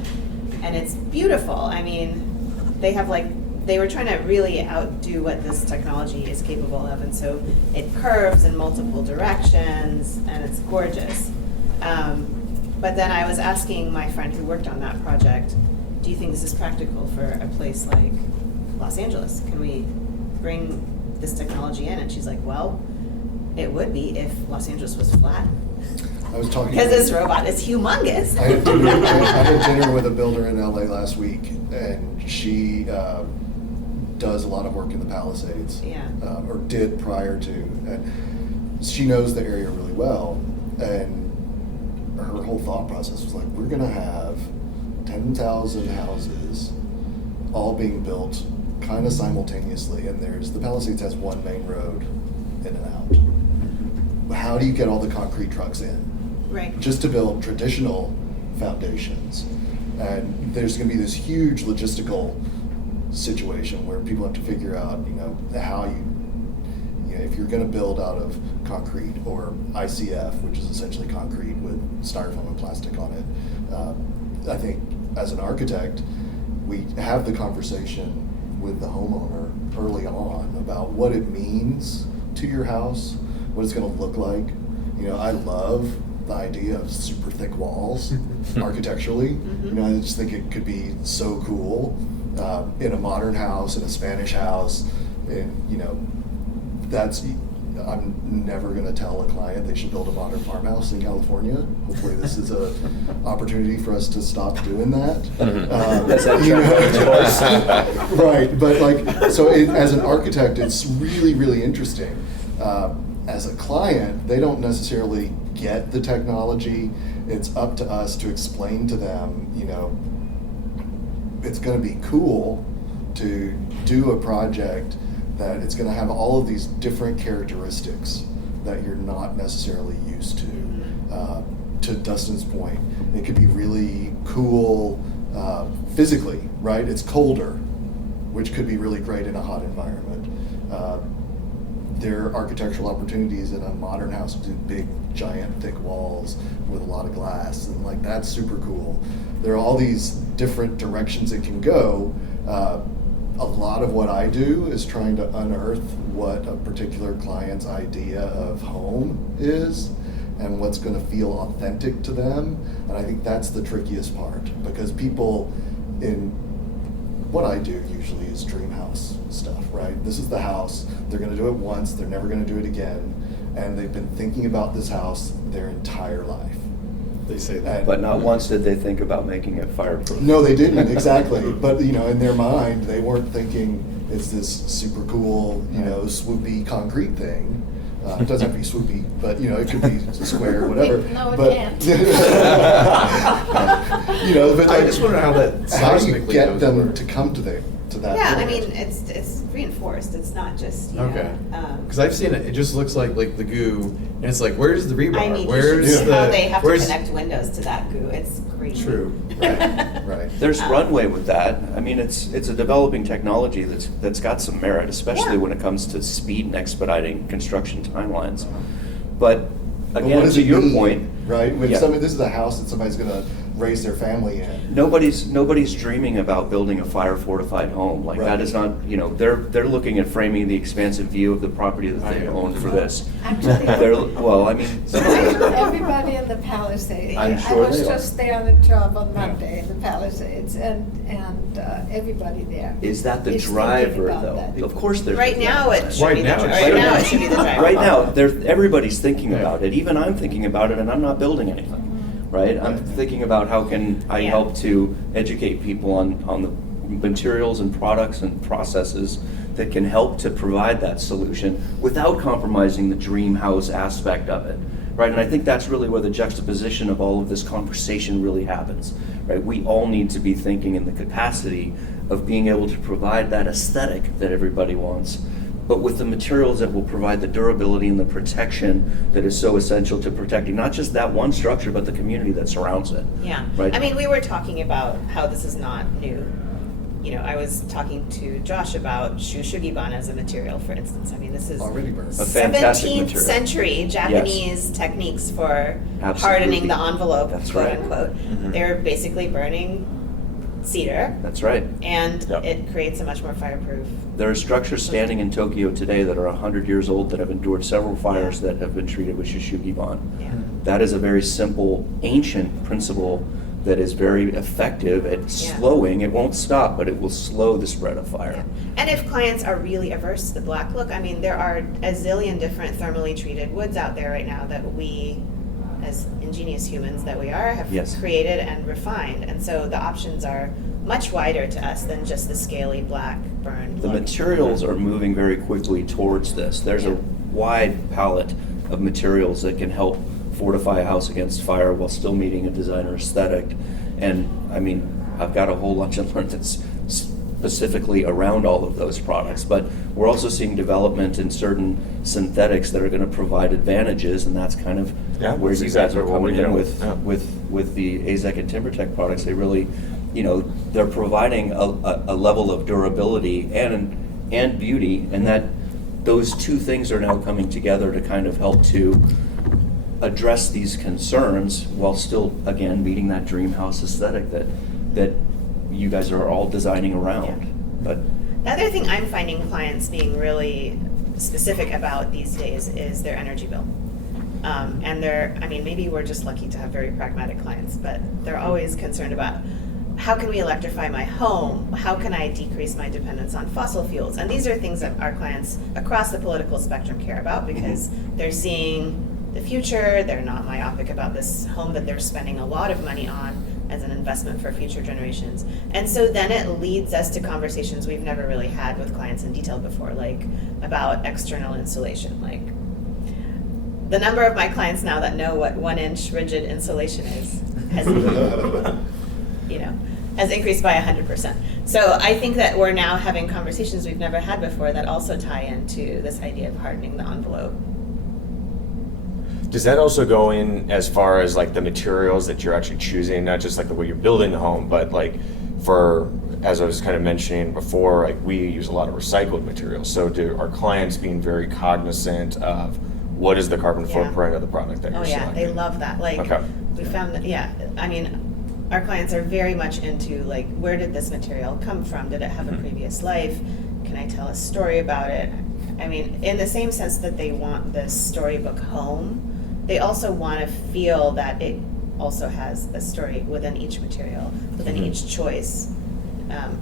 And it's beautiful. I mean, they were trying to really outdo what this technology is capable of. And so it curves in multiple directions and it's gorgeous. But then I was asking my friend who worked on that project, do you think this is practical for a place like Los Angeles? Can we bring this technology in? And she's like, well, it would be if Los Angeles was flat. I was talking Because this robot is humongous. I had dinner with a builder in LA last week, and she does a lot of work in the Palisades. Yeah. Or did prior to. And she knows the area really well, and her whole thought process was like, we're going to have 10,000 houses all being built kind of simultaneously, and the Palisades has one main road in and out. How do you get all the concrete trucks in? Right. Just to build traditional foundations. And there's going to be this huge logistical situation where people have to figure out, how if you're going to build out of concrete or ICF, which is essentially concrete with styrofoam and plastic on it. I think as an architect, we have the conversation with the homeowner early on about what it means to your house, what it's going to look like. I love the idea of super thick walls architecturally. Mm-hmm. I just think it could be so cool in a modern house, in a Spanish house, in I'm never going to tell a client they should build a modern farmhouse in California. Hopefully this is a opportunity for us to stop doing that. Right, but like, so as an architect, it's really, really interesting. As a client, they don't necessarily get the technology. It's up to us to explain to them, it's going to be cool to do a project that it's going to have all of these different characteristics that you're not necessarily used to. To Dustin's point, it could be really cool physically, right? It's colder, which could be really great in a hot environment. There are architectural opportunities in a modern house with big, giant, thick walls with a lot of glass, and like that's super cool. There are all these different directions it can go. A lot of what I do is trying to unearth what a particular client's idea of home is and what's going to feel authentic to them. And I think that's the trickiest part, because people in what I do usually is dream house stuff, right? This is the house. They're going to do it once. They're never going to do it again. And they've been thinking about this house their entire life. They say that. But not once did they think about making it fireproof. No, they didn't, exactly. But, in their mind, they weren't thinking it's this super cool, swoopy concrete thing. It doesn't have to be swoopy, but, it could be square, whatever. No, it but, can't. But I just wonder how that how do you seismically get goes them where- to come to that Yeah, point? I mean, it's reinforced. It's not just, Okay. Because I've seen it. It just looks like the goo, and it's like, where's the rebar? I mean, you where's should see the? how they have to where's- connect windows to that goo. It's crazy. True. Right. There's runway with that. I mean, it's a developing technology that's got some merit, especially Yeah. when it comes to speed and expediting construction timelines. But But again, what does to it your mean, point, right? When Yeah. this is a house that somebody's going to raise their family in. nobody's dreaming about building a fire fortified home. Like Right. that is not, they're looking at framing the expansive view of the property that they own for this. Actually, Well, I mean, some of those are- everybody in the Palisades. I'm I sure was they are. just there on a job on Monday in the Palisades, and everybody there. is that the is thinking driver about though? that. Of course they're Right thinking now, about it should be the Right now, driver. it Right should now, be. it should be the driver. Right now, everybody's thinking about it. Even I'm thinking about it, and I'm not building anything. Right? I'm thinking about how can I Yeah. help to educate people on the materials and products and processes that can help to provide that solution without compromising the dream house aspect of it. Right? And I think that's really where the juxtaposition of all of this conversation really happens. Right? We all need to be thinking in the capacity of being able to provide that aesthetic that everybody wants, but with the materials that will provide the durability and the protection that is so essential to protecting not just that one structure, but the community that surrounds it. Yeah. Right. I mean, we were talking about how this is not new. I was talking to Josh about shushugiban as a material, for instance. I mean, this is Already burned. A fantastic 17th material. century Japanese techniques for Absolutely. hardening the envelope, That's quote right. unquote. Mhm. They're basically burning cedar, That's right. and Yep. it creates a much more fireproof. There are structures standing in Tokyo today that are 100 years old that have endured several fires that have been treated with shushugiban. Yeah. That is a very simple, ancient principle that is very effective at slowing. It won't stop, but it will slow the spread of fire. And if clients are really averse to the black look, I mean, there are a zillion different thermally treated woods out there right now that we, as ingenious humans that we are, have Yes. created and refined. And so the options are much wider to us than just the scaly black burned The look. materials are moving very quickly towards this. There's a wide palette of materials that can help fortify a house against fire while still meeting a designer aesthetic. And I mean, I've got a whole lunch and learn that's specifically around all of those products. But we're also seeing development in certain synthetics that are going to provide advantages, and that's kind of where that's you guys exactly are what we're coming in doing. with the AZEC and TimberTech products. They really, they're providing a level of durability and beauty, and that those two things are now coming together to kind of help to address these concerns while still, again, meeting that dream house aesthetic that you guys are all designing around. But The other thing I'm finding clients being really specific about these days is their energy bill. And maybe we're just lucky to have very pragmatic clients, but they're always concerned about how can we electrify my home? How can I decrease my dependence on fossil fuels? And these are things that our clients across the political spectrum care about because they're seeing the future. They're not myopic about this home that they're spending a lot of money on as an investment for future generations. And so then it leads us to conversations we've never really had with clients in detail before, like about external insulation. Like the number of my clients now that know what 1-inch rigid insulation is has has increased by 100%. So I think that we're now having conversations we've never had before that also tie into this idea of hardening the envelope. Does that also go in as far as like the materials that you're actually choosing, not just like the way you're building the home, but like for, as I was kind of mentioning before, like we use a lot of recycled materials. So do our clients being very cognizant of what is the carbon footprint of the product that you're selecting? They love that. Like we found that, I mean, our clients are very much into like, where did this material come from? Did it have a previous life? Can I tell a story about it? I mean, in the same sense that they want this storybook home, they also want to feel that it also has a story within each material, within each choice.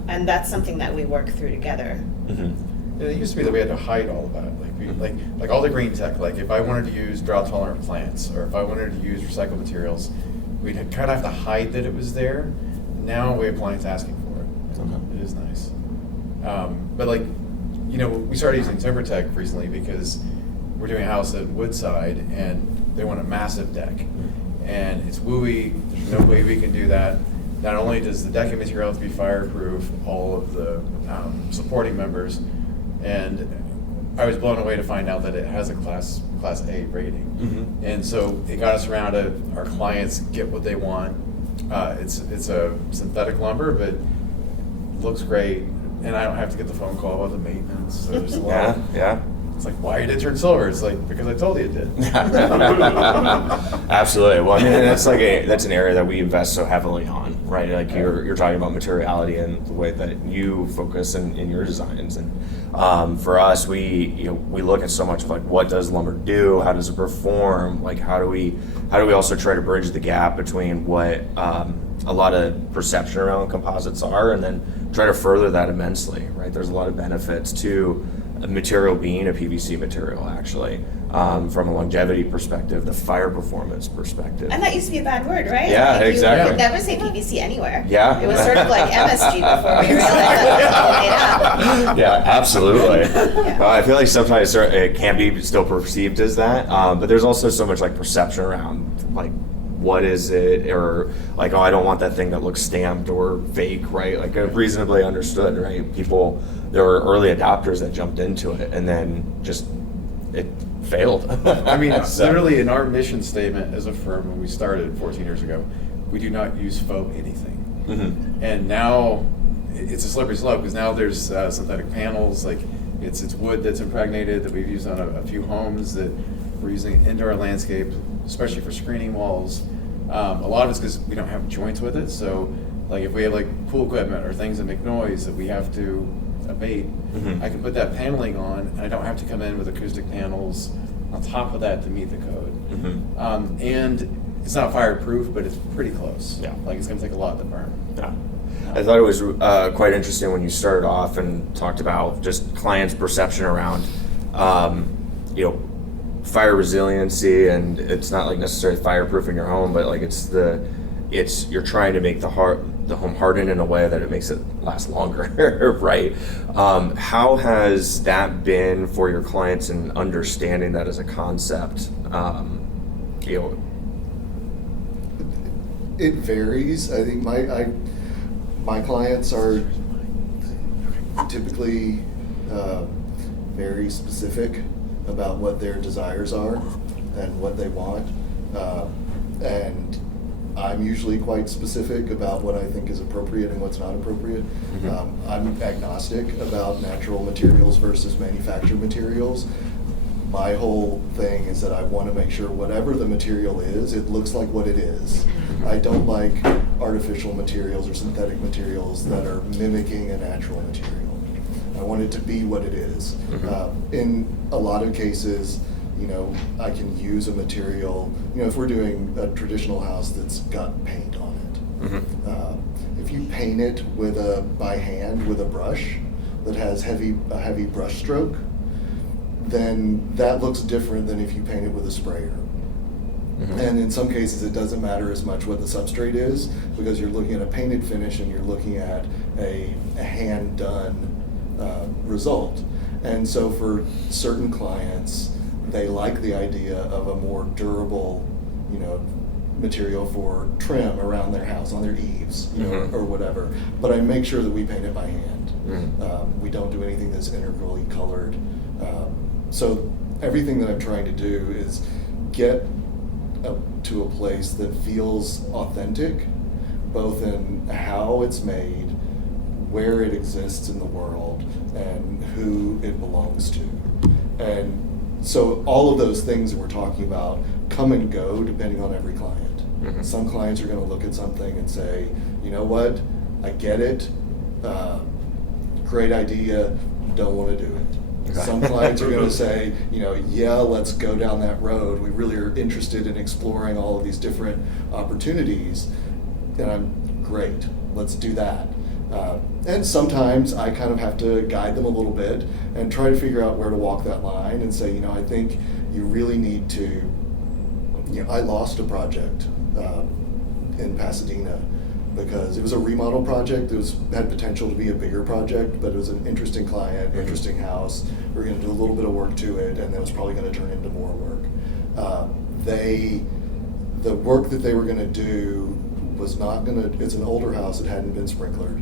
And that's something that we work through together. It used to be that we had to hide all of that, like all the green tech. Like if I wanted to use drought-tolerant plants, or if I wanted to use recycled materials, we'd kind of have to hide that it was there. Now we have clients asking for it. It is nice. But like, we started using TimberTech recently because we're doing a house at Woodside, and they want a massive deck, and it's WUI. There's no way we can do that. Not only does the decking material have to be fireproof, all of the supporting members, and I was blown away to find out that it has a class A rating. And so it got us around to our clients get what they want. It's a synthetic lumber, but looks great, and I don't have to get the phone call about the maintenance. So there's a lot. It's like, why did it turn silver? It's like, because I told you it did. Absolutely. Well, I mean, that's an area that we invest so heavily on, right? Like you're talking about materiality and the way that you focus in your designs. And for us, we look at so much of like, what does lumber do? How does it perform? Like, how do we also try to bridge the gap between what a lot of perception around composites are, and then try to further that immensely, right? There's a lot of benefits to a material being a PVC material, actually, from a longevity perspective, the fire performance perspective. And that used to be a bad word, right? Yeah, like exactly. You could never say PVC anywhere. Yeah. It was sort of like MSG before we realized that it was all made up. Yeah, absolutely. I feel like sometimes it can be still perceived as that, but there's also so much like perception around like, what is it, or like, oh, I don't want that thing that looks stamped or fake, right? Like reasonably understood, right? People, there were early adopters that jumped into it, and then just it failed. I mean, literally in our mission statement as a firm when we started 14 years ago, we do not use faux anything. And now it's a slippery slope because now there's synthetic panels, like it's wood that's impregnated that we've used on a few homes that we're using into our landscape, especially for screening walls. A lot of it's because we don't have joints with it. So like if we have like pool equipment or things that make noise that we have to abate, I can put that paneling on, and I don't have to come in with acoustic panels on top of that to meet the code. And it's not fireproof, but it's pretty close. Like it's going to take a lot to burn. I thought it was quite interesting when you started off and talked about just clients' perception around, fire resiliency, and it's not like necessarily fireproof in your home, but like it's you're trying to make the home harden in a way that it makes it last longer, right? How has that been for your clients in understanding that as a concept? It varies. I think my clients are typically very specific about what their desires are and what they want, and I'm usually quite specific about what I think is appropriate and what's not appropriate. I'm agnostic about natural materials versus manufactured materials. My whole thing is that I want to make sure whatever the material is, it looks like what it is. I don't like artificial materials or synthetic materials that are mimicking a natural material. I want it to be what it is. In a lot of cases, I can use a material, if we're doing a traditional house that's got paint on it. If you paint it by hand with a brush that has a heavy brush stroke, then that looks different than if you paint it with a sprayer. And in some cases, it doesn't matter as much what the substrate is, because you're looking at a painted finish and you're looking at a hand-done result. And so for certain clients, they like the idea of a more durable, material for trim around their house, on their eaves, or whatever. But I make sure that we paint it by hand. We don't do anything that's integrally colored. So everything that I'm trying to do is get up to a place that feels authentic, both in how it's made, where it exists in the world, and who it belongs to. And so all of those things that we're talking about come and go depending on every client. Some clients are going to look at something and say, you know what, I get it, great idea, don't want to do it. Some clients are going to say, yeah, let's go down that road. We really are interested in exploring all of these different opportunities. And I'm great, let's do that. And sometimes I kind of have to guide them a little bit and try to figure out where to walk that line and say, I think you really need to, I lost a project in Pasadena because it was a remodel project. It had potential to be a bigger project, but it was an interesting client, interesting house. We were going to do a little bit of work to it, and that was probably going to turn into more work. The work that they were going to do was not going to, it's an older house, it hadn't been sprinklered.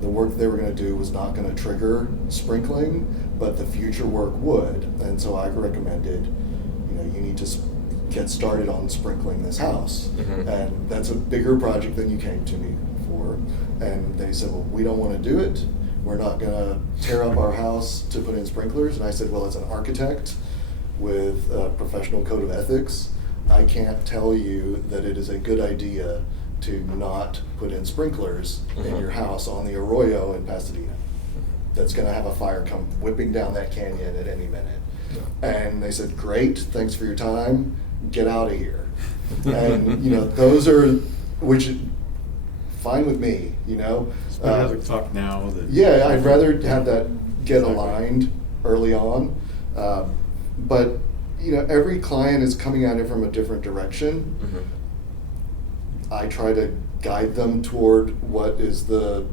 The work that they were going to do was not going to trigger sprinkling, but the future work would. And so I recommended, you need to get started on sprinkling this house. And that's a bigger project than you came to me for. And they said, well, we don't want to do it. We're not going to tear up our house to put in sprinklers. And I said, well, as an architect with a professional code of ethics, I can't tell you that it is a good idea to not put in sprinklers in your house on the Arroyo in Pasadena. That's going to have a fire come whipping down that canyon at any minute. And they said, great, thanks for your time, get out of here. And those are, which fine with me, So we'd have to talk now. Yeah, I'd rather have that get aligned early on. But every client is coming at it from a different direction. I try to guide them toward what is the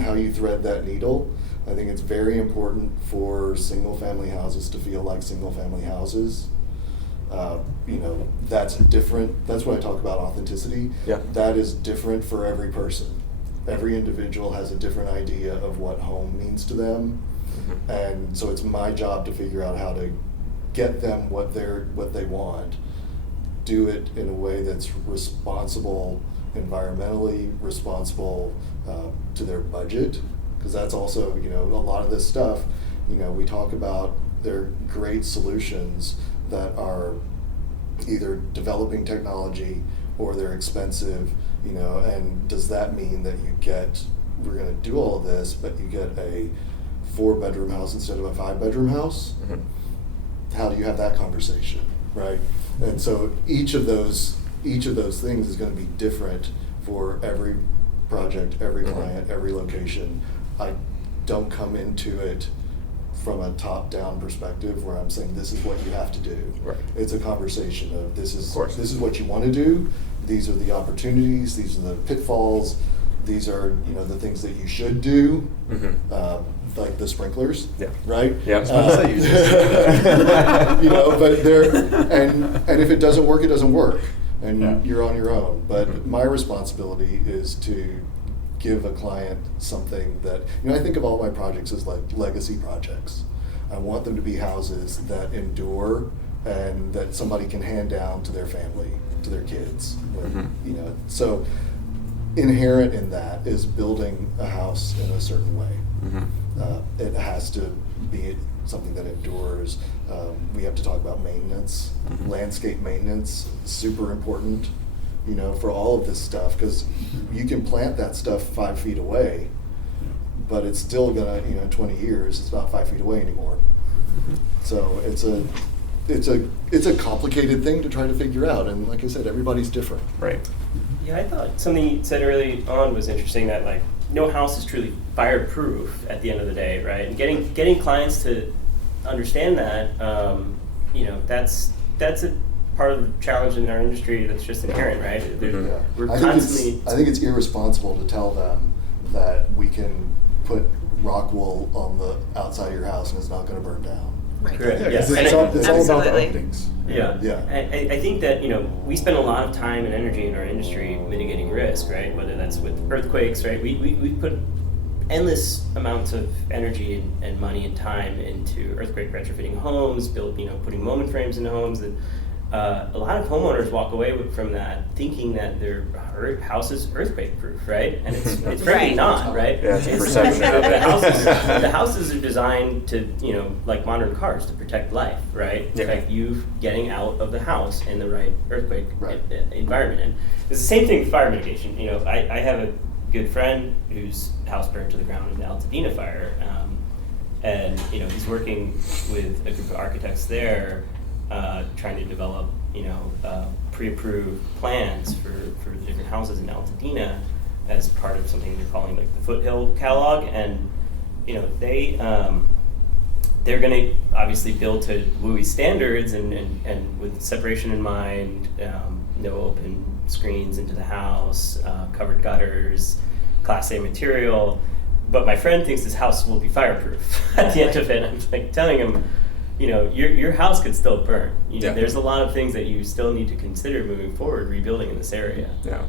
how you thread that needle. I think it's very important for single family houses to feel like single family houses. That's different. That's when I talk about authenticity. Yeah. That is different for every person. Every individual has a different idea of what home means to them. And so it's my job to figure out how to get them what they want. Do it in a way that's responsible, environmentally responsible to their budget, because that's also, a lot of this stuff, we talk about they're great solutions that are either developing technology or they're expensive, and does that mean that we're going to do all of this, but you get a 4-bedroom house instead of a 5-bedroom house? How do you have that conversation, right? And so each of those things is going to be different for every project, every client, every location. I don't come into it from a top-down perspective where I'm saying this is what you have to do. Right. It's a conversation of this is what you want to do. These are the opportunities. These are the pitfalls. These are the things that you should do. Like the sprinklers, right? Yeah, I was about to say you just but and if it doesn't work, it doesn't work, and you're on your own. But my responsibility is to give a client something that, I think of all my projects as like legacy projects. I want them to be houses that endure and that somebody can hand down to their family, to their kids. So inherent in that is building a house in a certain way. It has to be something that endures. We have to talk about maintenance, landscape maintenance, super important, for all of this stuff, because you can plant that stuff 5 feet away, but it's still gonna, in 20 years, it's not 5 feet away anymore. So it's a complicated thing to try to figure out, and like I said, everybody's different. Right. Yeah, I thought something you said early on was interesting, that like no house is truly fireproof at the end of the day, right? And getting clients to understand that, you know, that's a part of the challenge in our industry that's just inherent, right? We're constantly. I think it's irresponsible to tell them that we can put rock wool on the outside of your house and it's not going to burn down. Right. Correct. Yeah, Yeah. 'cause And it's all about the Absolutely. openings. Yeah. Yeah. I think that, you know, we spend a lot of time and energy in our industry mitigating risk, right? Whether that's with earthquakes, right? We put endless amounts of energy and money and time into earthquake retrofitting homes, putting moment frames into homes, and a lot of homeowners walk away from that thinking that their house is earthquake proof, right? And it's frankly Right. not, right? Yeah, it's a perception of it. The houses are designed to, you know, like modern cars, to protect life, right? Yeah. Protect you getting out of the house in the right earthquake Right. environment. And it's the same thing with fire mitigation. You know, I have a good friend whose house burned to the ground in the Altadena fire, and you know, he's working with a group of architects there, trying to develop, you know, pre-approved plans for the different houses in Altadena as part of something they're calling like the Foothill Catalog. And you know, they're going to obviously build to WUI standards and with separation in mind, no open screens into the house, covered gutters, Class A material. But my friend thinks this house will be fireproof at the end of it. I'm like telling him, you know, your house could still burn. You know, Yeah. there's a lot of things that you still need to consider moving forward, rebuilding in this area. Yeah.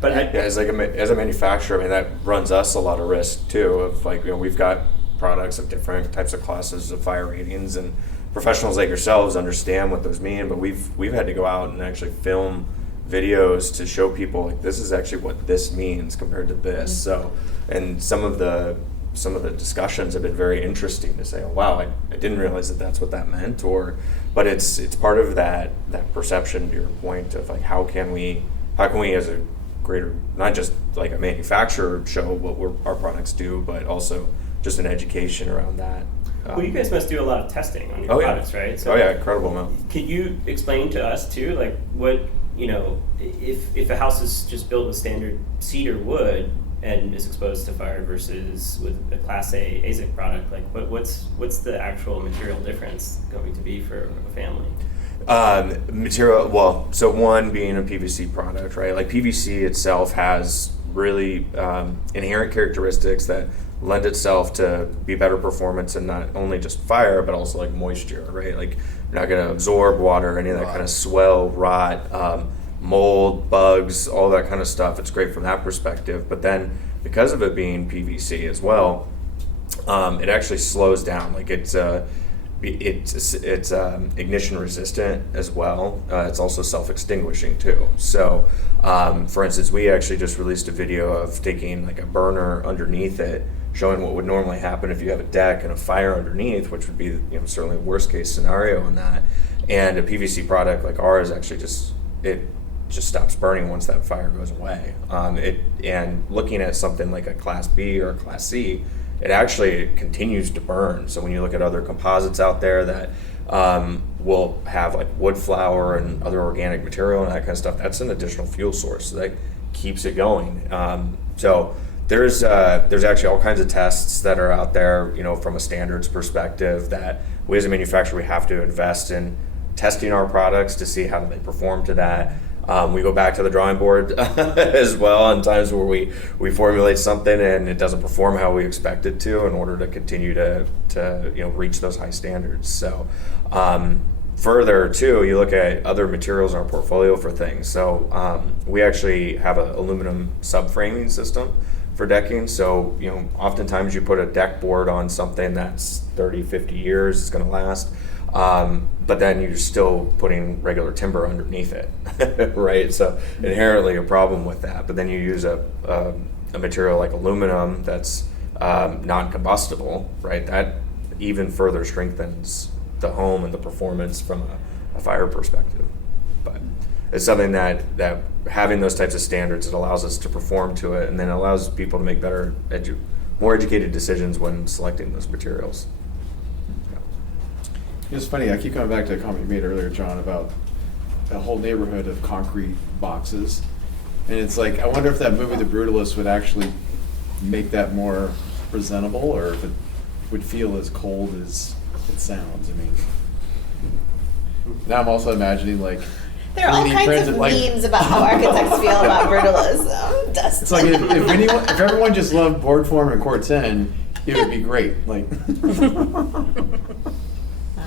But Yeah, as a manufacturer, I mean, that runs us a lot of risk too. Of like, you know, we've got products of different types of classes of fire ratings, and professionals like yourselves understand what those mean. But we've had to go out and actually film videos to show people like this is actually what this means compared to this. So, and some of the discussions have been very interesting to say, oh wow, I didn't realize that that's what that meant. But it's part of that perception, to your point, of like how can we as a greater, not just like a manufacturer, show what our products do, but also just an education around that. well, you guys must do a lot of testing on your products, right? So, incredible amount. Could you explain to us too, like what, you know, if a house is just built with standard cedar wood and is exposed to fire versus with a Class A ASIC product, like what's the actual material difference going to be for a family? Material, well, so one being a PVC product, right? Like PVC itself has really inherent characteristics that lend itself to be better performance in not only just fire, but also like moisture, right? Like you're not going to absorb water, any of that kind of swell, rot, mold, bugs, all that kind of stuff. It's great from that perspective. But then because of it being PVC as well, it actually slows down. Like it's ignition resistant as well. It's also self-extinguishing too. So, for instance, we actually just released a video of taking like a burner underneath it, showing what would normally happen if you have a deck and a fire underneath, which would be, you know, certainly the worst case scenario in that. And a PVC product like ours actually just stops burning once that fire goes away. And looking at something like a Class B or a Class C, it actually continues to burn. So when you look at other composites out there that will have like wood flour and other organic material and that kind of stuff, that's an additional fuel source. So that keeps it going. So there's actually all kinds of tests that are out there, you know, from a standards perspective, that we as a manufacturer, we have to invest in testing our products to see how do they perform to that. We go back to the drawing board as well on times where we formulate something and it doesn't perform how we expect it to, in order to continue to you know, reach those high standards. So further too, you look at other materials in our portfolio for things. So we actually have an aluminum subframing system for decking. So, you know, oftentimes you put a deck board on something that's 30, 50 years, it's going to last. But then you're still putting regular timber underneath it, right? So inherently a problem with that. But then you use a material like aluminum that's non-combustible, right? That even further strengthens the home and the performance from a fire perspective. But it's something that having those types of standards, it allows us to perform to it, and then it allows people to make better, more educated decisions when selecting those materials. It's funny, I keep coming back to a comment you made earlier, John, about a whole neighborhood of concrete boxes. And it's like, I wonder if that movie, The Brutalist, would actually make that more presentable, or if it would feel as cold as it sounds. I mean, now I'm also imagining like There are all 3D kinds printed, of like- memes about how architects feel about brutalism. Dustin. It's like if everyone just loved board form and Core 10, it would be great. Like,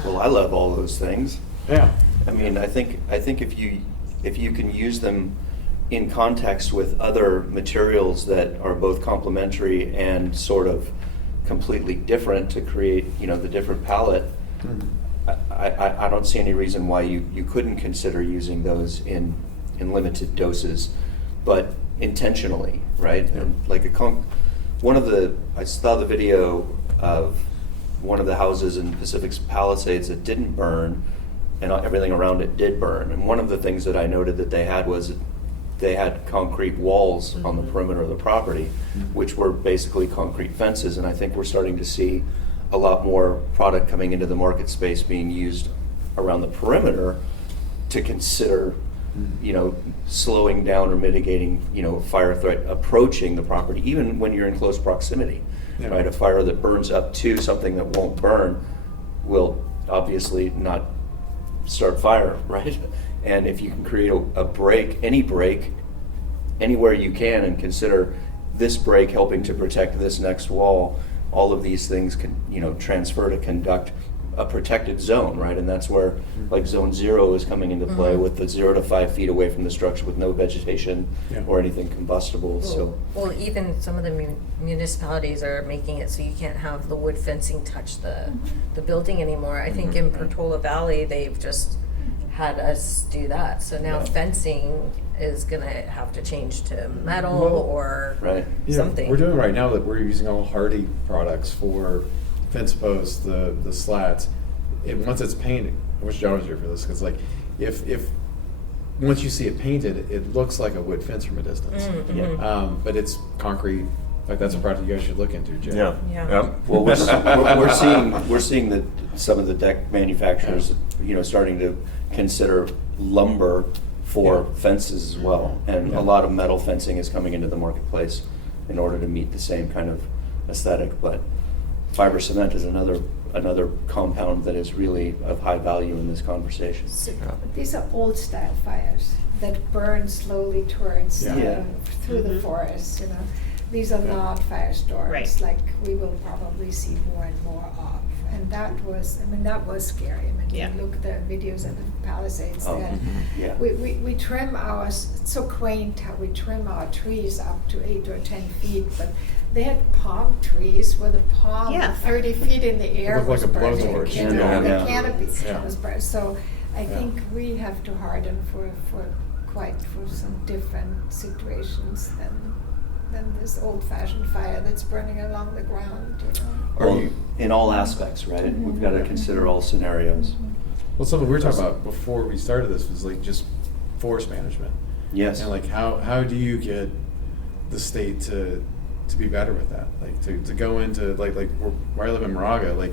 Well, I love all those things. yeah. I mean, I think if you can use them in context with other materials that are both complementary and sort of completely different to create, the different palette, I don't see any reason why you couldn't consider using those in limited doses, but intentionally, right? Yeah. And like I saw the video of one of the houses in Pacific Palisades that didn't burn, and everything around it did burn. And one of the things that I noted that they had was they had concrete walls on the perimeter of the property, which were basically concrete fences. And I think we're starting to see a lot more product coming into the market space being used around the perimeter to consider, slowing down or mitigating, fire threat approaching the property, even when you're in close proximity. Yeah. Right, a fire that burns up to something that won't burn will obviously not start fire, right? And if you can create a break, anywhere you can, and consider this break helping to protect this next wall, all of these things can, transfer to conduct a protected zone, right? And that's where, like, zone 0 is coming into play with the 0 to 5 feet away from the structure with no vegetation or anything combustible. So, Well, even some of the municipalities are making it so you can't have the wood fencing touch the building anymore. I think in Portola Valley, they've just had us do that. So now fencing is gonna have to change to metal or right. something. We're doing right now that we're using all Hardy products for fence posts, the slats. Once it's painted, I wish John was here for this, because like if once you see it painted, it looks like a wood fence from a distance. But it's concrete. Like, that's a project you guys should look into, Jay. Yeah. Well, we're seeing that some of the deck manufacturers, starting to consider lumber for fences as well, and a lot of metal fencing is coming into the marketplace in order to meet the same kind of aesthetic. But fiber cement is another compound that is really of high value in this conversation. So these are old style fires that burn slowly towards through the forest. These are not firestorms Right. like we will probably see more and more of. And that was scary. Yeah. You look at the videos of the Palisades. Oh, That we trim it's so quaint how we trim our trees up to 8 or 10 feet, but they had palm trees where the palm 30 feet in the air Looked like was a burning. blowtorch. The canopy Yeah. was burned. So I think we have to harden for some different situations than this old-fashioned fire that's burning along the ground. Well, in all aspects, right? We've got to consider all scenarios. Well, something we were talking about before we started this was like just forest management. Yes. And like how do you get the state to be better with that? Like to go into like where I live in Moraga, like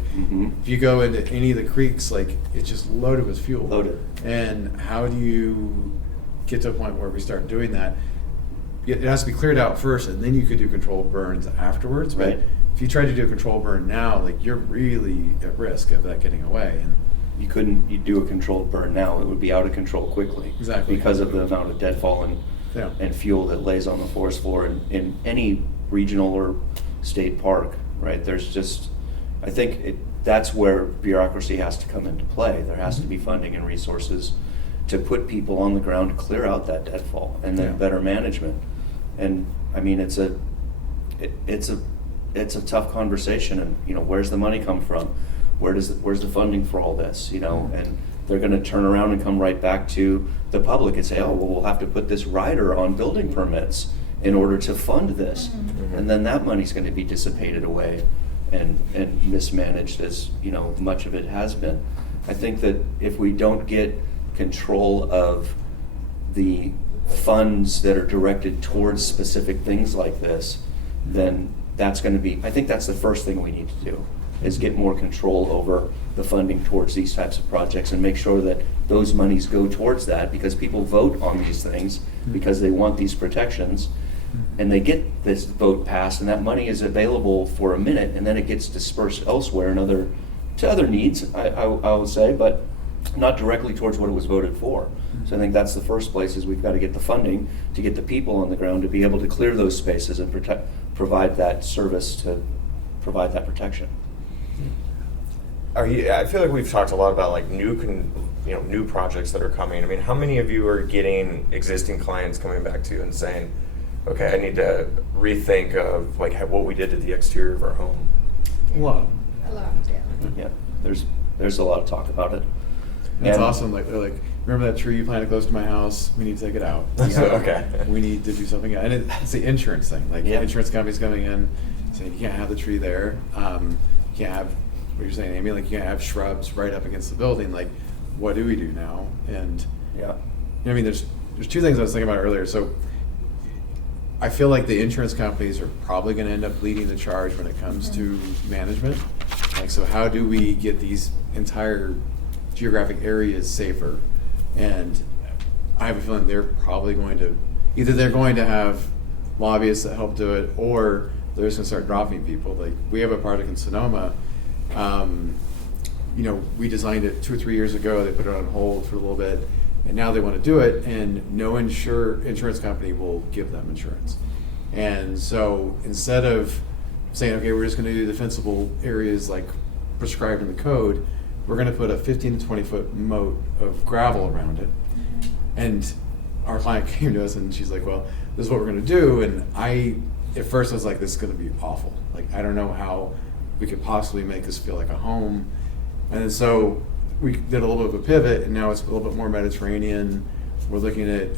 if you go into any of the creeks, like it's just loaded with fuel. Loaded. And how do you get to a point where we start doing that? It has to be cleared out first, and then you could do controlled burns afterwards. But Right. if you try to do a controlled burn now, like you're really at risk of that getting away. And You do a controlled burn now, it would be out of control quickly. Exactly. Because of the amount of deadfall and fuel that lays on the forest floor in any regional or state park, right? There's just, I think that's where bureaucracy has to come into play. There has to be funding and resources to put people on the ground to clear out that deadfall, and then better management. And I mean, it's a tough conversation, and where's the money come from? Where's the funding for all this? And they're going to turn around and come right back to the public and say, oh, well, we'll have to put this rider on building permits in order to fund this, and then that money's going to be dissipated away and mismanaged, as much of it has been. I think that if we don't get control of the funds that are directed towards specific things like this, then I think that's the first thing we need to do, is get more control over the funding towards these types of projects and make sure that those monies go towards that, because people vote on these things because they want these protections, and they get this vote passed, and that money is available for a minute, and then it gets dispersed elsewhere and to other needs, I would say, but not directly towards what it was voted for. So I think that's the first place, is we've got to get the funding to get the people on the ground to be able to clear those spaces and provide that service, to provide that protection. I feel like we've talked a lot about like new projects that are coming. I mean, how many of you are getting existing clients coming back to you and saying, okay, I need to rethink of like what we did to the exterior of our home? Well, A lot, yeah. Yeah, there's a lot of talk about it. That's And- awesome. Like they're like, remember that tree you planted close to my house? We need to take it out. Okay. We need to do something. And it's the insurance thing. Like Yeah. insurance companies coming in saying you can't have the tree there. You can't have what you're saying, Amy. Like you can't have shrubs right up against the building. Like, what do we do now? And Yeah. I mean, there's two things I was thinking about earlier. So I feel like the insurance companies are probably going to end up leading the charge when it comes to management. Like, so how do we get these entire geographic areas safer? And I have a feeling they're probably going to, either they're going to have lobbyists that help do it, or they're just going to start dropping people. Like, we have a project in Sonoma. We designed it 2 or 3 years ago. They put it on hold for a little bit, and now they want to do it, and no insurance company will give them insurance. And so instead of saying, okay, we're just going to do defensible areas like prescribed in the code, we're going to put a 15 to 20 foot moat of gravel around it. And our client came to us and she's like, well, this is what we're going to do. And at first I was like, this is going to be awful. Like, I don't know how we could possibly make this feel like a home. And so we did a little bit of a pivot, and now it's a little bit more Mediterranean. We're looking at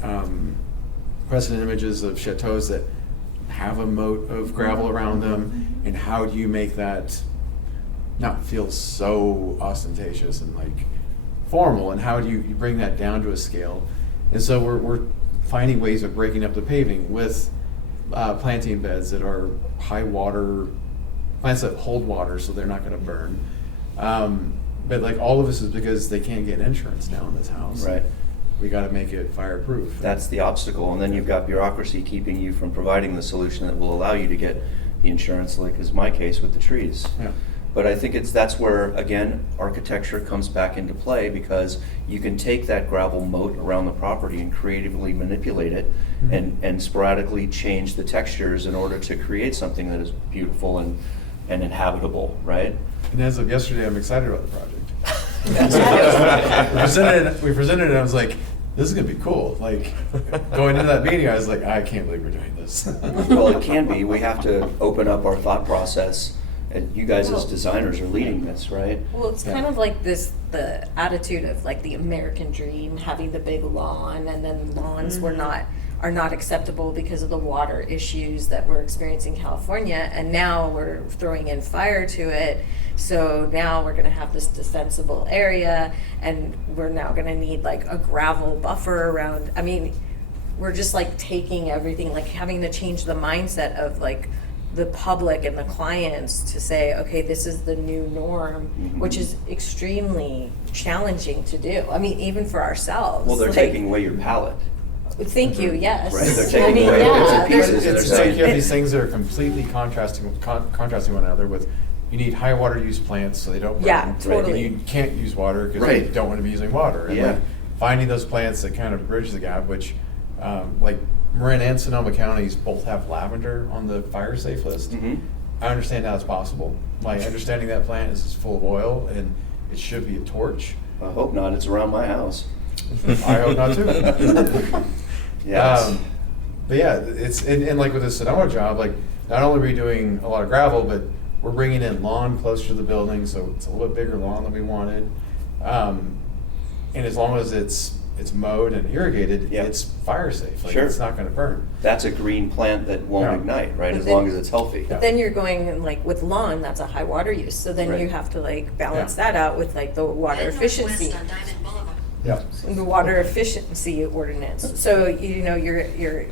precedent images of chateaus that have a moat of gravel around them, and how do you make that not feel so ostentatious and like formal, and how do you bring that down to a scale? And so we're finding ways of breaking up the paving with planting beds that are high water, plants that hold water so they're not going to burn. But like all of this is because they can't get insurance now in this house. Right. We got to make it fireproof. That's the obstacle, and then you've got bureaucracy keeping you from providing the solution that will allow you to get the insurance, like is my case with the trees. Yeah. But I think that's where, again, architecture comes back into play, because you can take that gravel moat around the property and creatively manipulate it, and sporadically change the textures in order to create something that is beautiful and inhabitable, right? And as of yesterday, I'm excited about the project. we presented it, and I was like, this is going to be cool. Like, going into that meeting, I was like, I can't believe we're doing this. Well, it can be. We have to open up our thought process, and you guys as designers are leading this, right? Well, it's kind of like the attitude of like the American dream, having the big lawn, and then lawns are not acceptable because of the water issues that we're experiencing in California, and now we're throwing in fire to it. So now we're going to have this defensible area, and we're now going to need like a gravel buffer around. I mean, we're just like taking everything, like having to change the mindset of like the public and the clients to say, okay, this is the new norm, which is extremely challenging to do. I mean, even for ourselves. Well, they're like, taking away your palette. Thank you. Yes. Right, they're taking away bits and pieces, and they're It's like saying, you have these things that are completely contrasting one another. With you need high water use plants so they don't burn. Yeah, Right? totally. And you can't use water because Right. you don't want to be using water. And Yeah. like finding those plants that kind of bridge the gap, which like Marin and Sonoma counties both have lavender on the fire safe list. Mhm. I understand how it's possible. Like understanding that plant is full of oil and it should be a torch. I hope not. It's around my house. I hope not too. Yes. But yeah, it's and like with the Sonoma job, like not only are we doing a lot of gravel, but we're bringing in lawn closer to the building, so it's a little bit bigger lawn than we wanted. And as long as it's mowed and irrigated, Yeah. it's fire safe. Like Sure. it's not going to burn. That's a green plant that won't Yeah. ignite, right? But As then- long as it's healthy. But then you're going and like with lawn, that's a high water use. So then Right. you have to like balance Yeah. that out with like the water efficiency. Yeah. The water efficiency ordinance. So you're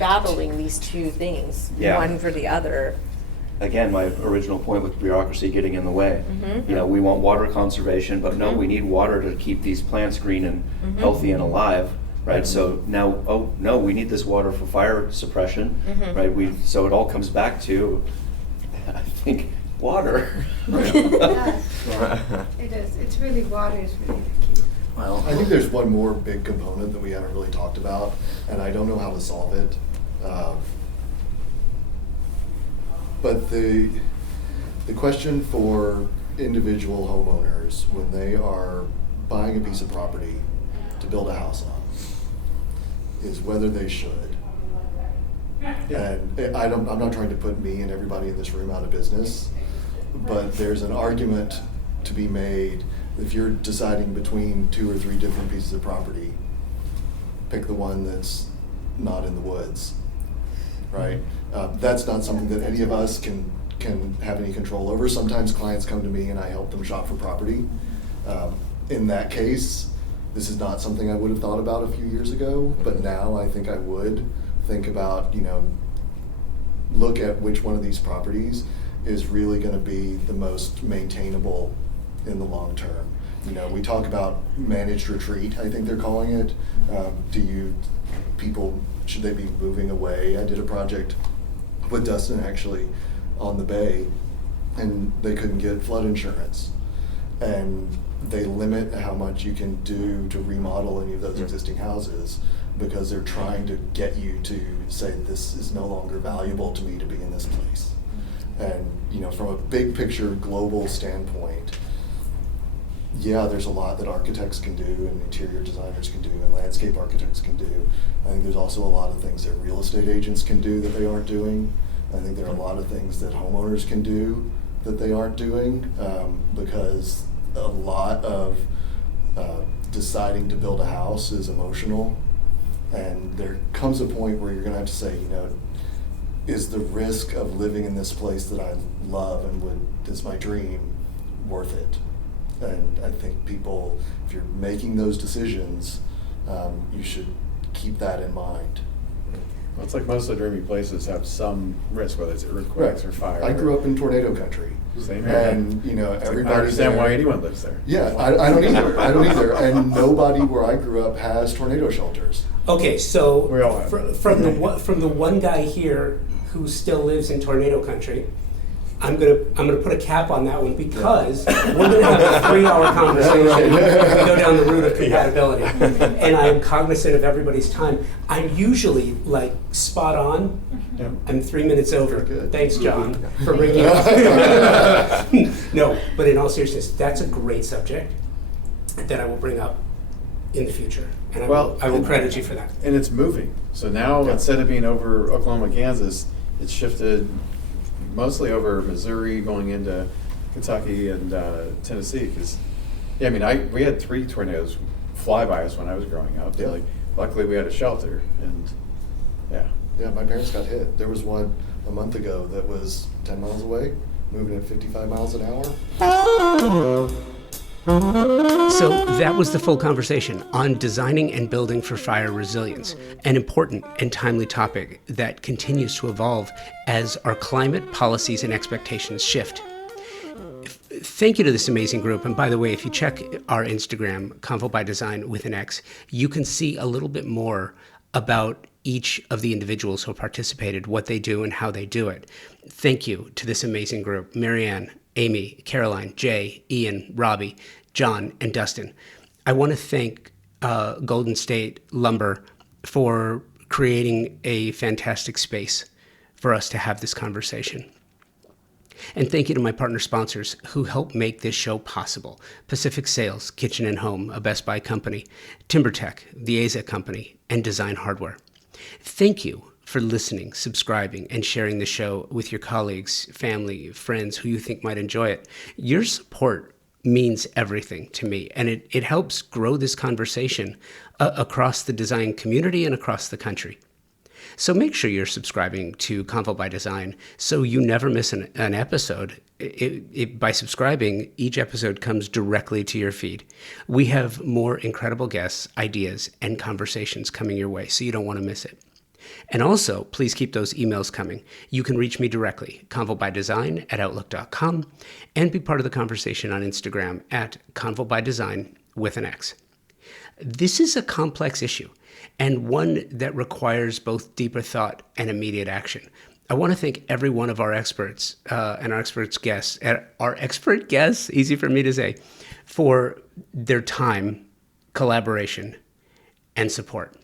battling these two things, Yeah. one for the other. again, my original point with bureaucracy getting in the way. You know, we want water conservation, but no, we need water to keep these plants green and healthy and alive, right? So now, oh no, we need this water for fire suppression, right? So it all comes back to, I think, water. It is. It's really water is really the key. Well, I think there's one more big component that we haven't really talked about, and I don't know how to solve it. But the question for individual homeowners when they are buying a piece of property to build a house on is whether they should. And I'm not trying to put me and everybody in this room out of business, but there's an argument to be made. If you're deciding between 2 or 3 different pieces of property, pick the one that's not in the woods, right? That's not something that any of us can have any control over. Sometimes clients come to me and I help them shop for property. In that case, this is not something I would have thought about a few years ago, but now I think I would think about, look at which one of these properties is really going to be the most maintainable in the long term. We talk about managed retreat, I think they're calling it. Should they be moving away? I did a project with Dustin actually on the bay, and they couldn't get flood insurance. And they limit how much you can do to remodel any of those existing houses because they're trying to get you to say this is no longer valuable to me to be in this place. And from a big picture global standpoint, yeah, there's a lot that architects can do and interior designers can do and landscape architects can do. I think there's also a lot of things that real estate agents can do that they aren't doing. I think there are a lot of things that homeowners can do that they aren't doing because a lot of deciding to build a house is emotional. And there comes a point where you're going to have to say, is the risk of living in this place that I love and is my dream worth it? And I think people, if you're making those decisions, you should keep that in mind. Well, it's like most of the dreamy places have some risk, whether it's earthquakes or fire. I grew up in tornado country. Same here. And, everybody. I understand there, why anyone lives there. Yeah, I don't either. I don't either. And nobody where I grew up has tornado shelters. Okay, so We all have. from the one guy here who still lives in tornado country, I'm gonna put a cap on that one because we're gonna have a 3-hour conversation and go down the route of compatibility. And I am cognizant of everybody's time. I'm usually spot on. Yeah. I'm 3 minutes over. Good. Thanks, John, for bringing it up. No, but in all seriousness, that's a great subject that I will bring up in the future. And I will credit you for that. And it's moving. So now instead of being over Oklahoma, Kansas, it's shifted mostly over Missouri, going into Kentucky and Tennessee. Because, we had 3 tornadoes fly by us when I was growing up. Yeah. Luckily, we had a shelter, and Yeah, my parents got hit. There was one a month ago that was 10 miles away, moving at 55 miles an hour. So that was the full conversation on designing and building for fire resilience, an important and timely topic that continues to evolve as our climate policies and expectations shift. Thank you to this amazing group. And by the way, if you check our Instagram, Convo By Design with an X, you can see a little bit more about each of the individuals who participated, what they do and how they do it. Thank you to this amazing group, Marianne, Amy, Caroline, Jay, Ian, Robbie, John, and Dustin. I want to thank Golden State Lumber for creating a fantastic space for us to have this conversation. And thank you to my partner sponsors who help make this show possible. Pacific Sales, Kitchen and Home, a Best Buy company, TimberTech, the AZEK company, and Design Hardware. Thank you for listening, subscribing, and sharing the show with your colleagues, family, friends who you think might enjoy it. Your support means everything to me, and it helps grow this conversation across the design community and across the country. So make sure you're subscribing to Convo by Design so you never miss an episode. By subscribing, each episode comes directly to your feed. We have more incredible guests, ideas, and conversations coming your way, so you don't want to miss it. And also, please keep those emails coming. You can reach me directly, convobydesign@outlook.com, and be part of the conversation on Instagram at convobydesign with an X. This is a complex issue, and one that requires both deeper thought and immediate action. I want to thank every one of our experts and our expert guests, easy for me to say, for their time, collaboration, and support.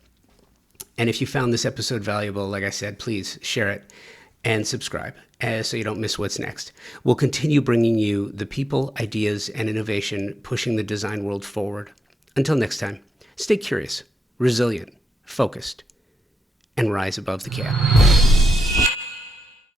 And if you found this episode valuable, like I said, please share it and subscribe so you don't miss what's next. We'll continue bringing you the people, ideas, and innovation pushing the design world forward. Until next time, stay curious, resilient, focused, and rise above the chaos.